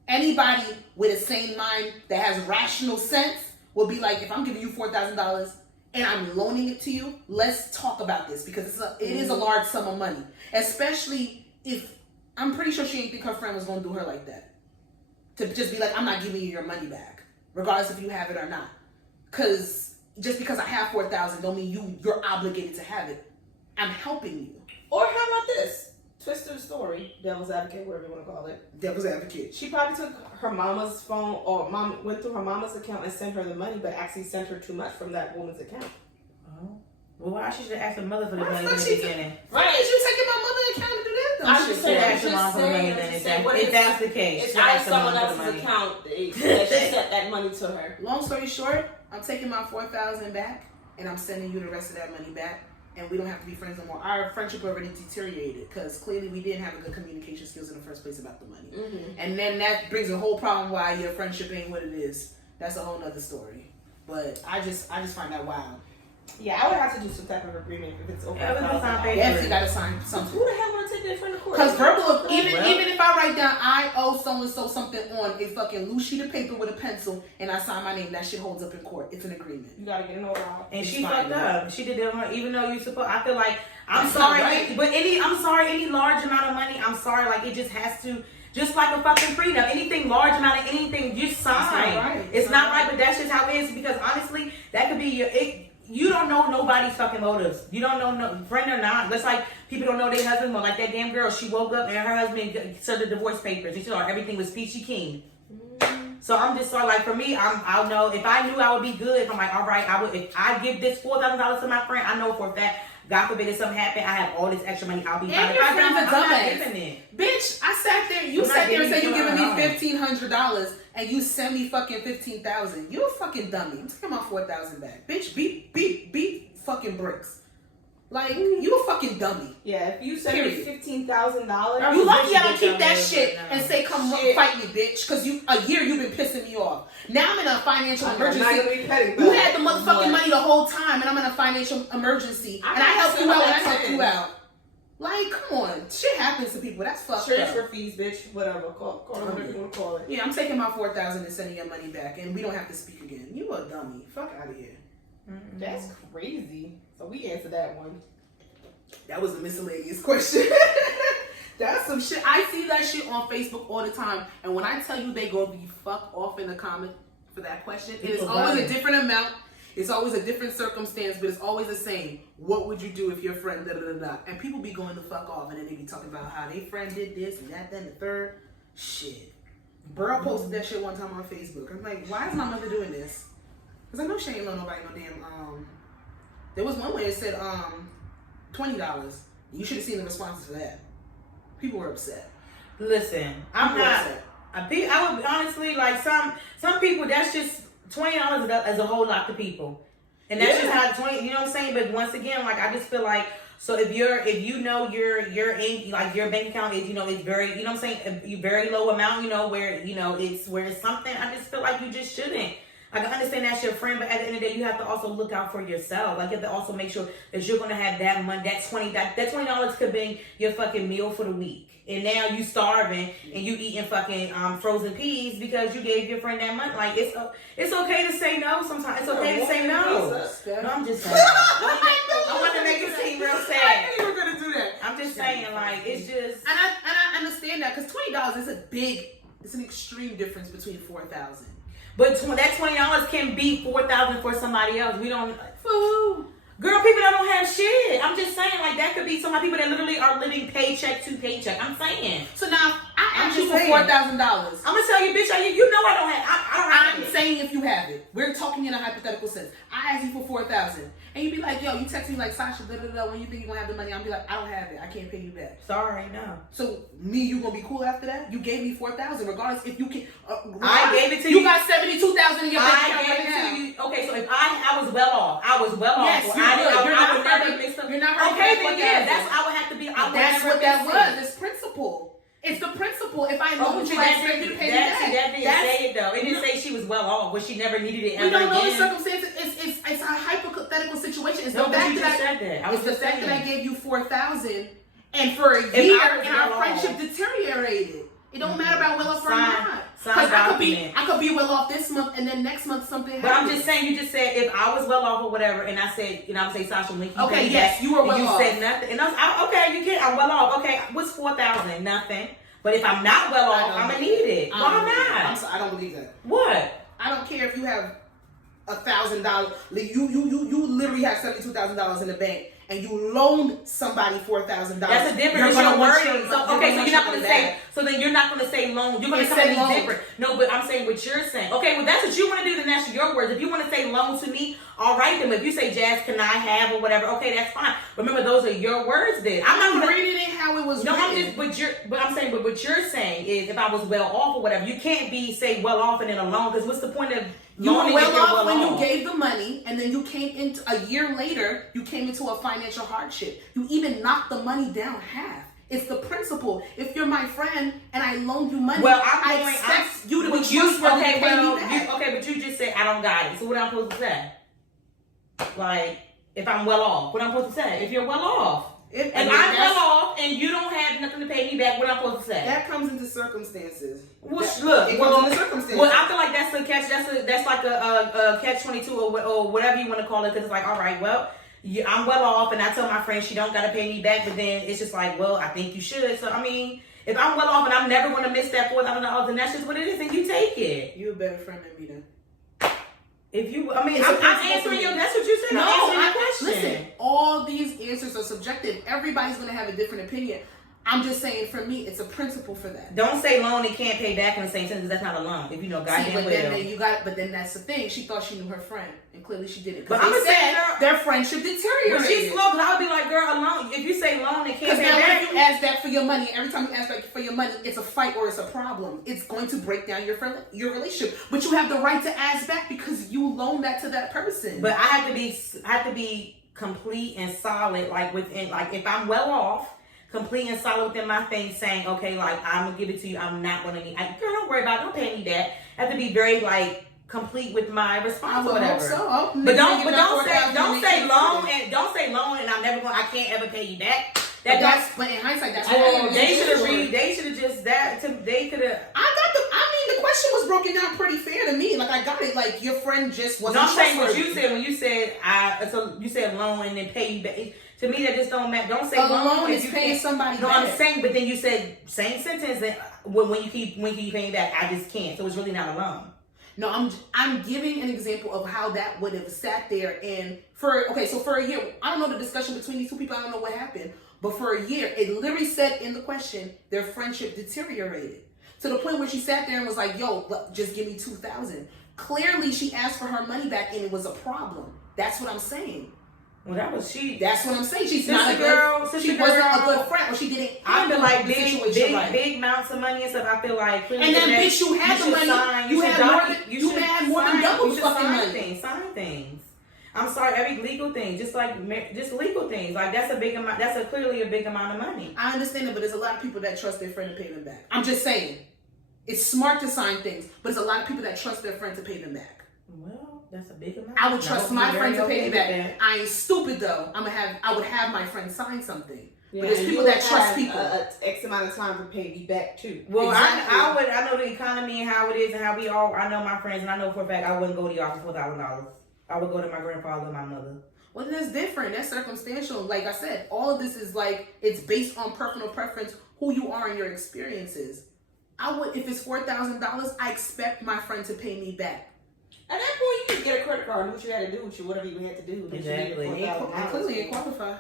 Anybody with a sane mind that has rational sense will be like, if I'm giving you $4,000 and I'm loaning it to you, let's talk about this, because it is a large sum of money. Especially if, I'm pretty sure she didn't think her friend was going to do her like that. To just be like, I'm not giving you your money back, regardless if you have it or not. Because just because I have 4,000 don't mean you're obligated to have it. I'm helping you. Or how about this? Twist of the story, devil's advocate, whatever you want to call it. Devil's advocate. She probably took her mama's phone, or went through her mama's account and sent her the money, but actually sent her too much from that woman's account. Oh. Well, why should she ask her mother for the money in the beginning? Why did you take my mother's account to do that though? I'm just saying, ask your mom for the money then if that's the case. It's out of someone else's account that she sent that money to her. Long story short, I'm taking my 4,000 back, and I'm sending you the rest of that money back, and we don't have to be friends no more. Our friendship already deteriorated because clearly we didn't have a good communication skills in the first place about the money. Mm-hmm. And then that brings a whole problem why your friendship ain't what it is. That's a whole nother story. But I just find that wild. Yeah, I would have to do some type of agreement if it's over. Yeah, you gotta sign something. Who the hell want to take their friend to court? Because verbal, even if I write down I owe so and so something on a fucking loose sheet of paper with a pencil and I sign my name, that shit holds up in court. It's an agreement. You gotta get an order out. And she fucked up. She did that even though you supposed. I feel like I'm sorry, right. But any large amount of money, I'm sorry, like it just has to. Just like a fucking prenup, anything large amount of anything, you sign. It's not right, but that's just how it is. Because honestly, that could be your. You don't know nobody's fucking motives. You don't know no friend or not. Just like people don't know their husband. Like that damn girl, she woke up and her husband served the divorce papers. And she thought everything was peachy keen. So I'm just like for me, I'll know if I knew I would be good. If I'm like, all right, I would. If I give this $4,000 to my friend, I know for a fact. God forbid if something happened, I have all this extra money. I'll be fine. And your friend's a dumbass. It. Bitch, I sat there. You sat there and said you giving me $1,500 and you send me fucking $15,000. You a fucking dummy. I'm taking my 4,000 back. Bitch, beat fucking bricks. Like you a fucking dummy. Yeah, if you send me $15,000, you lucky I don't keep that shit and say come fight me, bitch. Because a year you've been pissing me off. Now I'm in a financial emergency. You had the motherfucking money the whole time, and I'm in a financial emergency, and I helped you out. And I helped you out. Like, come on, shit happens to people. That's fucked up. Transfer fees, bitch. Whatever. Call it whatever you want to call it. Yeah, I'm taking my 4,000 and sending your money back, and we don't have to speak again. You a dummy. Fuck out of here. Mm-hmm. That's crazy. So we answered that one. That was a miscellaneous question. That's some shit. I see that shit on Facebook all the time. And when I tell you they go be fuck off in the comment for that question, it is always a different amount. It's always a different circumstance, but it's always the same. What would you do if your friend da-da-da-da? And people be going to fuck off, and then they be talking about how their friend did this and that, then the third. Shit. Burl posted that shit one time on Facebook. I'm like, why is my mother doing this? Because I know she ain't loan nobody no damn, there was one where it said, $20. You should have seen the responses for that. People were upset. Listen, I'm not. I would honestly like some people. That's just $20 is a whole lot to people, and that's just how 20. You know what I'm saying? But once again, like I just feel like so if you know you're in like your bank account is it's very you know what I'm saying a very low amount where it's something. I just feel like you just shouldn't. Like, I understand that's your friend, but at the end of the day, you have to also look out for yourself. Like, you have to also make sure that you're going to have that money, that $20 could be your fucking meal for the week. And now you starving and you eating fucking frozen peas because you gave your friend that money. Like, it's okay to say no sometimes. It's okay to say no. No, I'm just saying. I want to make it seem real sad. I knew you were going to do that. I'm just saying, like, it's just. And I understand that because $20 is it's an extreme difference between 4,000. But that $20 can be $4,000 for somebody else. We don't. Girl, people that don't have shit. I'm just saying, like that could be some people that literally are living paycheck to paycheck. I'm saying. So now I I asked you just for saying. $4,000. I'm gonna tell you, bitch. You know I don't have. I don't have I'm it. saying if you have it. We're talking in a hypothetical sense. I asked you for $4,000, and you be like, "Yo, you text me like Sasha, da da da. When you think you gonna have the money?" I'll be like, "I don't have it. I can't pay you back." Sorry, no. So you gonna be cool after that? You gave me $4,000, regardless if you can. I gave it to you. You got $72,000 in your bank account I gave right it now. to you. Okay, so if I was well off. I was well off. Yes, Well, you're good. I would never mix up. You're not hurting Okay, for then yeah, $4,000. that's I would have to be. I would That's never what that mix was. it. It's principle. It's the principle. If I Oh, know but you, you I that expect you to pay me that back. didn't say it though. It didn't say she was well off, but she never needed it We ever don't know the again. circumstances. It's a hypothetical situation. It's No, the but fact you that just said that. I was it's the just fact that I saying. gave you $4,000, and for a I year, was and our well friendship off. deteriorated. It don't matter about well off or Sign- not. sign Because document. I could be well off this month, and then next month something But happens. I'm just saying, you just said if I was well off or whatever, and I said, I would say Sasha, when you Okay, paid yes, back, you were and well you off. said nothing, and okay, you can, I'm well off. Okay, what's 4,000? Nothing. But if I'm not well off, I'm gonna need it. Why not? I don't believe that. What? I don't care if you have $1,000. You literally have $72,000 in the bank, and you loaned somebody $4,000. That's a different issue of wording. So okay, so you're not gonna say. So then you're not gonna say loan. You're gonna It come said at me loan. different. No, but I'm saying what you're saying. Okay, well that's what you want to do. Then that's your words. If you want to say loan to me, all right. Then if you say Jazz, can I have or whatever? Okay, that's fine. Remember, those are your words. Then I'm not gonna reading it how it was No, written. but I'm saying, but what you're saying is, if I was well off or whatever, you can't say well off and then alone. Because what's the point of You were loaning well if you're off when off? you gave the money, and then you came into a year later. You came into a financial hardship. You even knocked the money down half. It's the principle. If you're my friend and I loan you money, Well, I expect you to be trustworthy okay, to pay me back. but you just said I don't got it. So what am I supposed to say? Like, if I'm well off, what am I supposed to say? If you're well off, if I'm well off and you don't have nothing to pay me back, what am I supposed to say? That comes into circumstances. Well, It comes into circumstances. Well, I feel like that's a catch. That's like a catch-22 or whatever you want to call it. Because it's like, all right, well, I'm well off, and I tell my friend she don't got to pay me back, but then it's just like, well, I think you should. So I mean, if I'm well off and I'm never going to miss that $4,000, then that's just what it is, and you take it. You're a better friend than me then. If you, I mean, It's I'm a principle answering for you. me. That's what you said. I'm answering your question. Listen, all these answers are subjective. Everybody's going to have a different opinion. I'm just saying, for me, it's a principle for that. Don't say loan and can't pay back in the same sentence. That's not a loan. If you know goddamn but well. But then that's the thing. She thought she knew her friend, and clearly she didn't. But Because I'm they saying, said girl, their friendship deteriorated. But she's slow, because I would be like, girl, a loan. If you say loan and can't Because pay now back, if you ask back for your money, every time you ask back for your money, it's a fight or it's a problem. It's going to break down your relationship. But you have the right to ask back because you loaned that to that person. But I have to be complete and solid, like within, like if I'm well off, complete and solid within my thing, saying, okay, like I'm gonna give it to you. I'm not gonna need. Girl, don't worry about it. Don't pay me that. I have to be very like complete with my response or whatever. So. But don't say loan and I'm never going. I can't ever pay you back. But in hindsight, that's why they should have just that. They could have. The question was broken down pretty fair to me. Like I got it. Like your friend just wasn't. No, I'm saying what trustworthy. you said when you said you said loan and then pay you back. To me, that just don't matter. Don't say a loan loan if is you paying can't. somebody. No, back. I'm saying, but then you said same sentence that when you keep paying back, I just can't. So it's really not a loan. No, I'm giving an example of how that would have sat there and for a year, I don't know the discussion between these two people. I don't know what happened, but for a year, it literally said in the question their friendship deteriorated to the point where she sat there and was like, "Yo, just give me $2,000." Clearly, she asked for her money back, and it was a problem. That's what I'm saying. Well, that was she. That's what I'm saying. She's Sister not a girl, good. sister She wasn't girl. a good friend, or she didn't. I feel like right. big amounts of money and stuff. I feel like. And then, bitch, you had the money. You had more than double fucking money. Sign things. I'm sorry, every legal thing, just legal things. Like that's a big amount. That's clearly a big amount of money. I understand it, but there's a lot of people that trust their friend to pay them back. I'm just saying, it's smart to sign things, but there's a lot of people that trust their friend to pay them back. Well, that's a big amount. I would trust my friend to pay me back. That. I ain't stupid though. I would have my friend sign something. Yeah, but there's people that trust people. X amount of time to pay me back too. Well, Exactly. I know the economy and how it is and how we all. I know my friends and I know for a fact I wouldn't go to y'all for $4,000. I would go to my grandfather and my mother. Well, that's different. That's circumstantial. Like I said, all of this is like it's based on personal preference, who you are and your experiences. I would, if it's $4,000, I expect my friend to pay me back. At that point, you could get a credit card and do what you had to do with you, whatever you had to do. Exactly. Clearly, it qualified.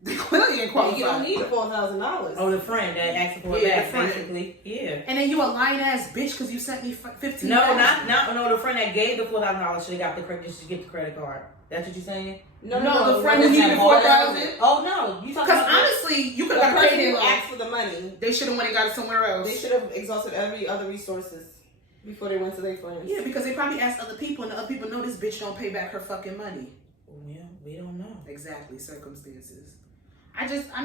They clearly ain't qualified. You don't need the $4,000. Oh, the friend that asked for it Yeah, back, the friend. basically. Yeah. And then you a lying ass bitch because you sent me $15,000. No, the friend that gave the $4,000 should have got the credit. Should get the credit card. That's what you're saying? No, the friend who needed $4,000. Oh no, you talking Because about honestly, you could the have got person paid who it. asked for the money. They should have went and got it somewhere else. They should have exhausted every other resources before they went to their friends. Yeah, because they probably asked other people, and the other people know this bitch don't pay back her fucking money. Yeah, we don't know. Exactly, circumstances. I just I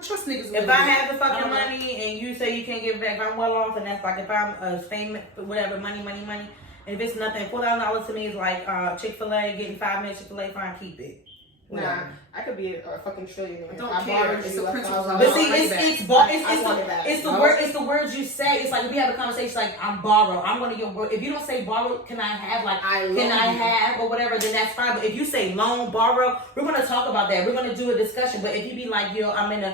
trust niggas. If I have the fucking money and you say you can't give it back, if I'm well off, and that's like if I'm famous, whatever, money. And if it's nothing, $4,000 to me is like Chick-fil-A, getting 5 minutes Chick-fil-A, fine, keep it. Nah, I could be a fucking trillionaire. I don't care. It's the principles. But see, it's the words you say. It's like if we have a conversation like I'm borrow. I'm gonna get. If you don't say borrow, can I have like can I have or whatever, then that's fine. But if you say loan, borrow, we're gonna talk about that. We're gonna do a discussion. But if you be like, yo, I'm in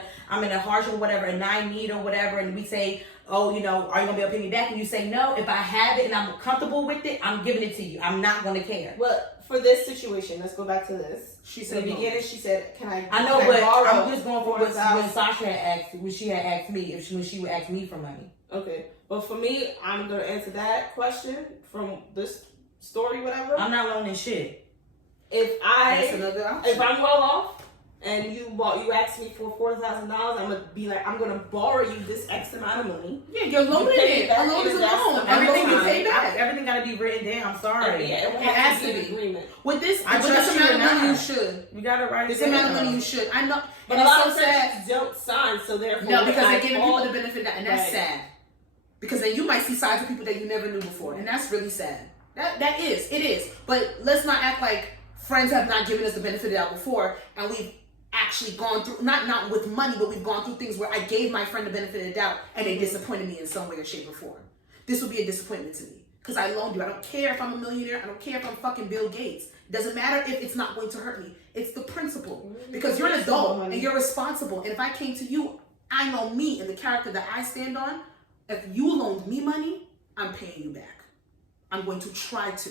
a hardship or whatever, and I need or whatever, and we say, oh, you know, are you gonna be able to pay me back? And you say no. If I have it and I'm comfortable with it, I'm giving it to you. I'm not gonna care. Well, for this situation, let's go back to this. She said in the beginning, she said, "Can I?" I know, but I'm just going for when $4,000? Sasha had asked, when she had asked me, when she would ask me for money. Okay, but for me, I'm gonna answer that question from this story, whatever. I'm not loaning shit. If I'm well off and you ask me for $4,000, I'm gonna be like, I'm gonna borrow you this X amount of money. Yeah, you're loaning it. A loan is a loan. Everything you pay back. Everything gotta be written down. I'm sorry. Yeah, it has to be agreement. With this I amount trust of you or money, you not. should. You gotta write This it amount of down. money, you should. I know. But And a lot it's of so sad. friends don't sign, so therefore No, because they're giving people all the benefit, and that's sad. Because then you might see sides of people that you never knew before, and that's really sad. It is. But let's not act like friends have not given us the benefit of the doubt before, and we've actually gone through, not with money, but we've gone through things where I gave my friend the benefit of the doubt, and they disappointed me in some way or shape or form. This would be a disappointment to me. Because I loaned you. I don't care if I'm a millionaire. I don't care if I'm fucking Bill Gates. It doesn't matter if it's not going to hurt me. It's the principle. Because you're an adult and you're responsible. And if I came to you, I know me and the character that I stand on. If you loaned me money, I'm paying you back. I'm going to try to.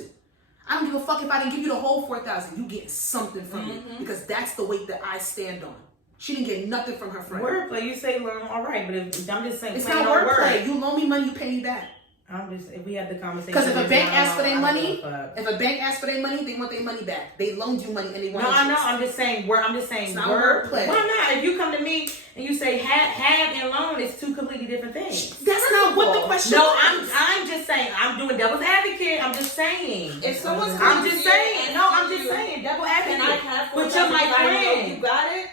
I don't give a fuck if I didn't give you the whole $4,000. You getting something from me. Because that's the weight that I stand on. She didn't get nothing from her friend. Wordplay, you say loan, all right, but I'm just saying. It's not wordplay. You loan me money, you pay me back. If we had the conversation. Because if a bank asks for their money, they want their money back. They loaned you money and they want. No, I know. I'm just saying. It's not wordplay. Why not? If you come to me and you say have and loan, it's two completely different things. That's not what the question. No, I'm just saying. I'm doing devil's advocate. I'm just saying. If someone's I'm just saying. No, I'm just saying. Devil advocate. But you're my friend. You got it.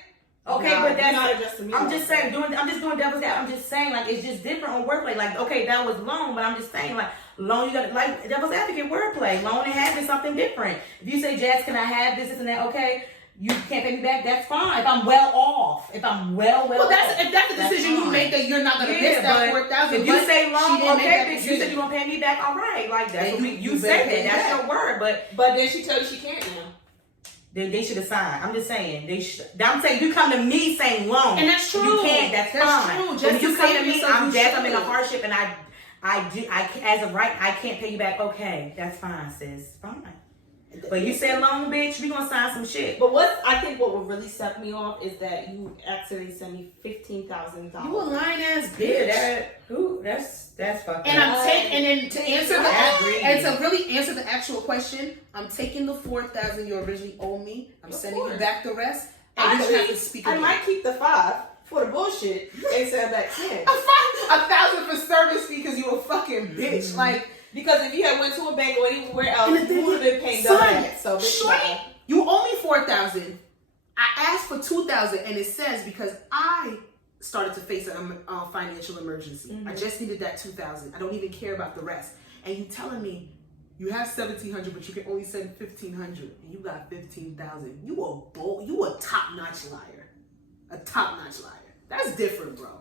Okay, no, but that's not adjusting me. I'm just saying, I'm just doing devil's advocate. I'm just saying, like, it's just different on wordplay. Like, okay, that was loan, but I'm just saying, like, loan, you got like devil's advocate wordplay. Loan and have is something different. If you say, Jazz, can I have this and that? Okay, you can't pay me back. That's fine. If I'm well off, if I'm well if that's the decision you make that you're not gonna miss that $4,000. If you say loan, okay, bitch, you said you gonna pay me back. All right, like that's what you said that. That's your word, but then she tells you she can't now. Then they should have signed. I'm just saying I'm saying you come to me saying loan, and that's true. You can't. That's fine. True. Just you come to me, I'm in a hardship, and I as of right, I can't pay you back. Okay, that's fine, sis. Fine. But you said loan, bitch. We gonna sign some shit. But I think what would really set me off is that you accidentally sent me $15,000. You a lying ass bitch. Yeah, that's fucking. And and then to answer to really answer the actual question, I'm taking the $4,000 you originally owe me. I'm sending you back the rest. And you have to speak again. I might keep the $5 for the bullshit and send back 10. $1,000 for service fee because you a fucking bitch. Like. Because if you had went to a bank or anywhere else, you would have been paying double that. So shorty, you owe me $4,000. I asked for $2,000, and it says because I started to face a financial emergency. Mm-hmm. I just needed that $2,000. I don't even care about the rest. And you telling me you have $1,700, but you can only send $1,500, and you got $15,000. You a top-notch liar. A top-notch liar. That's different, bro.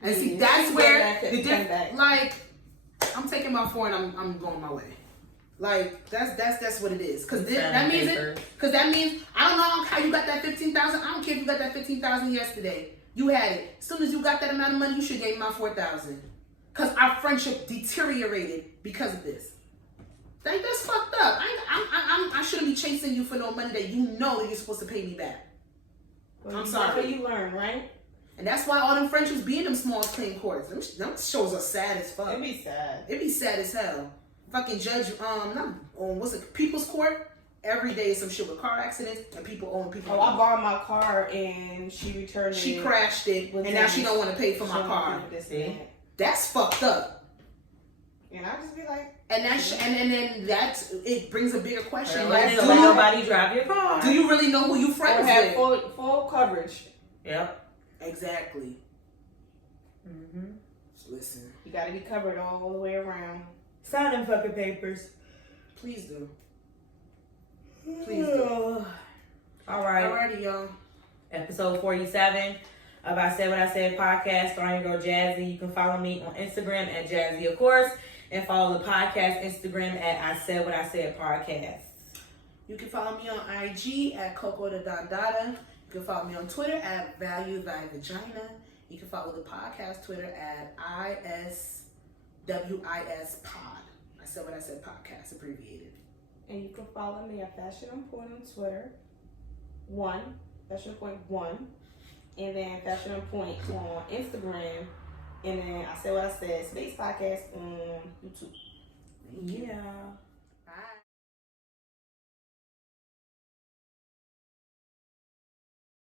And see, that's where the difference. Like. I'm taking my $4 and I'm going my way. Like that's what it is. Cause that means I don't know how you got that $15,000. I don't care if you got that $15,000 yesterday. You had it. As soon as you got that amount of money, you should give me my $4,000. Cause our friendship deteriorated because of this. Like that's fucked up. I shouldn't be chasing you for no money that you know that you're supposed to pay me back. Well, I'm you sorry. That's what you learn, right? And that's why all them friendships be in them small claim courts. Them shows are sad as fuck. It'd be sad. It'd be sad as hell. Fucking judge, what's it, People's Court? Every day is some shit with car accidents and people owing people. Oh, I borrowed my car and she returned it. She crashed it and now she don't want to pay for my car. That's fucked up. And I just be like, and then it brings a bigger question. Like, don't let nobody drive your car. Do you really know who you friends with? Full coverage. Yep. Exactly. Mm-hmm. Listen. You gotta be covered all the way around. Sign them fucking papers. Please do. Please do. All right. Alrighty, y'all. Episode 47 of I Said What I Said podcast starring your girl Jazzy. You can follow me on Instagram at Jazzy, of course, and follow the podcast Instagram at I Said What I Said podcast. You can follow me on IG at Coco the Don Dada. You can follow me on Twitter at Value Thy Vagina. You can follow the podcast Twitter at ISWIS Pod. I Said What I Said podcast, abbreviated. And you can follow me at Fashion on Point on Twitter. Fashion on Point 1. And then Fashion on Point on Instagram. And then I Said What I Said Space Podcast on YouTube. Yeah. Bye.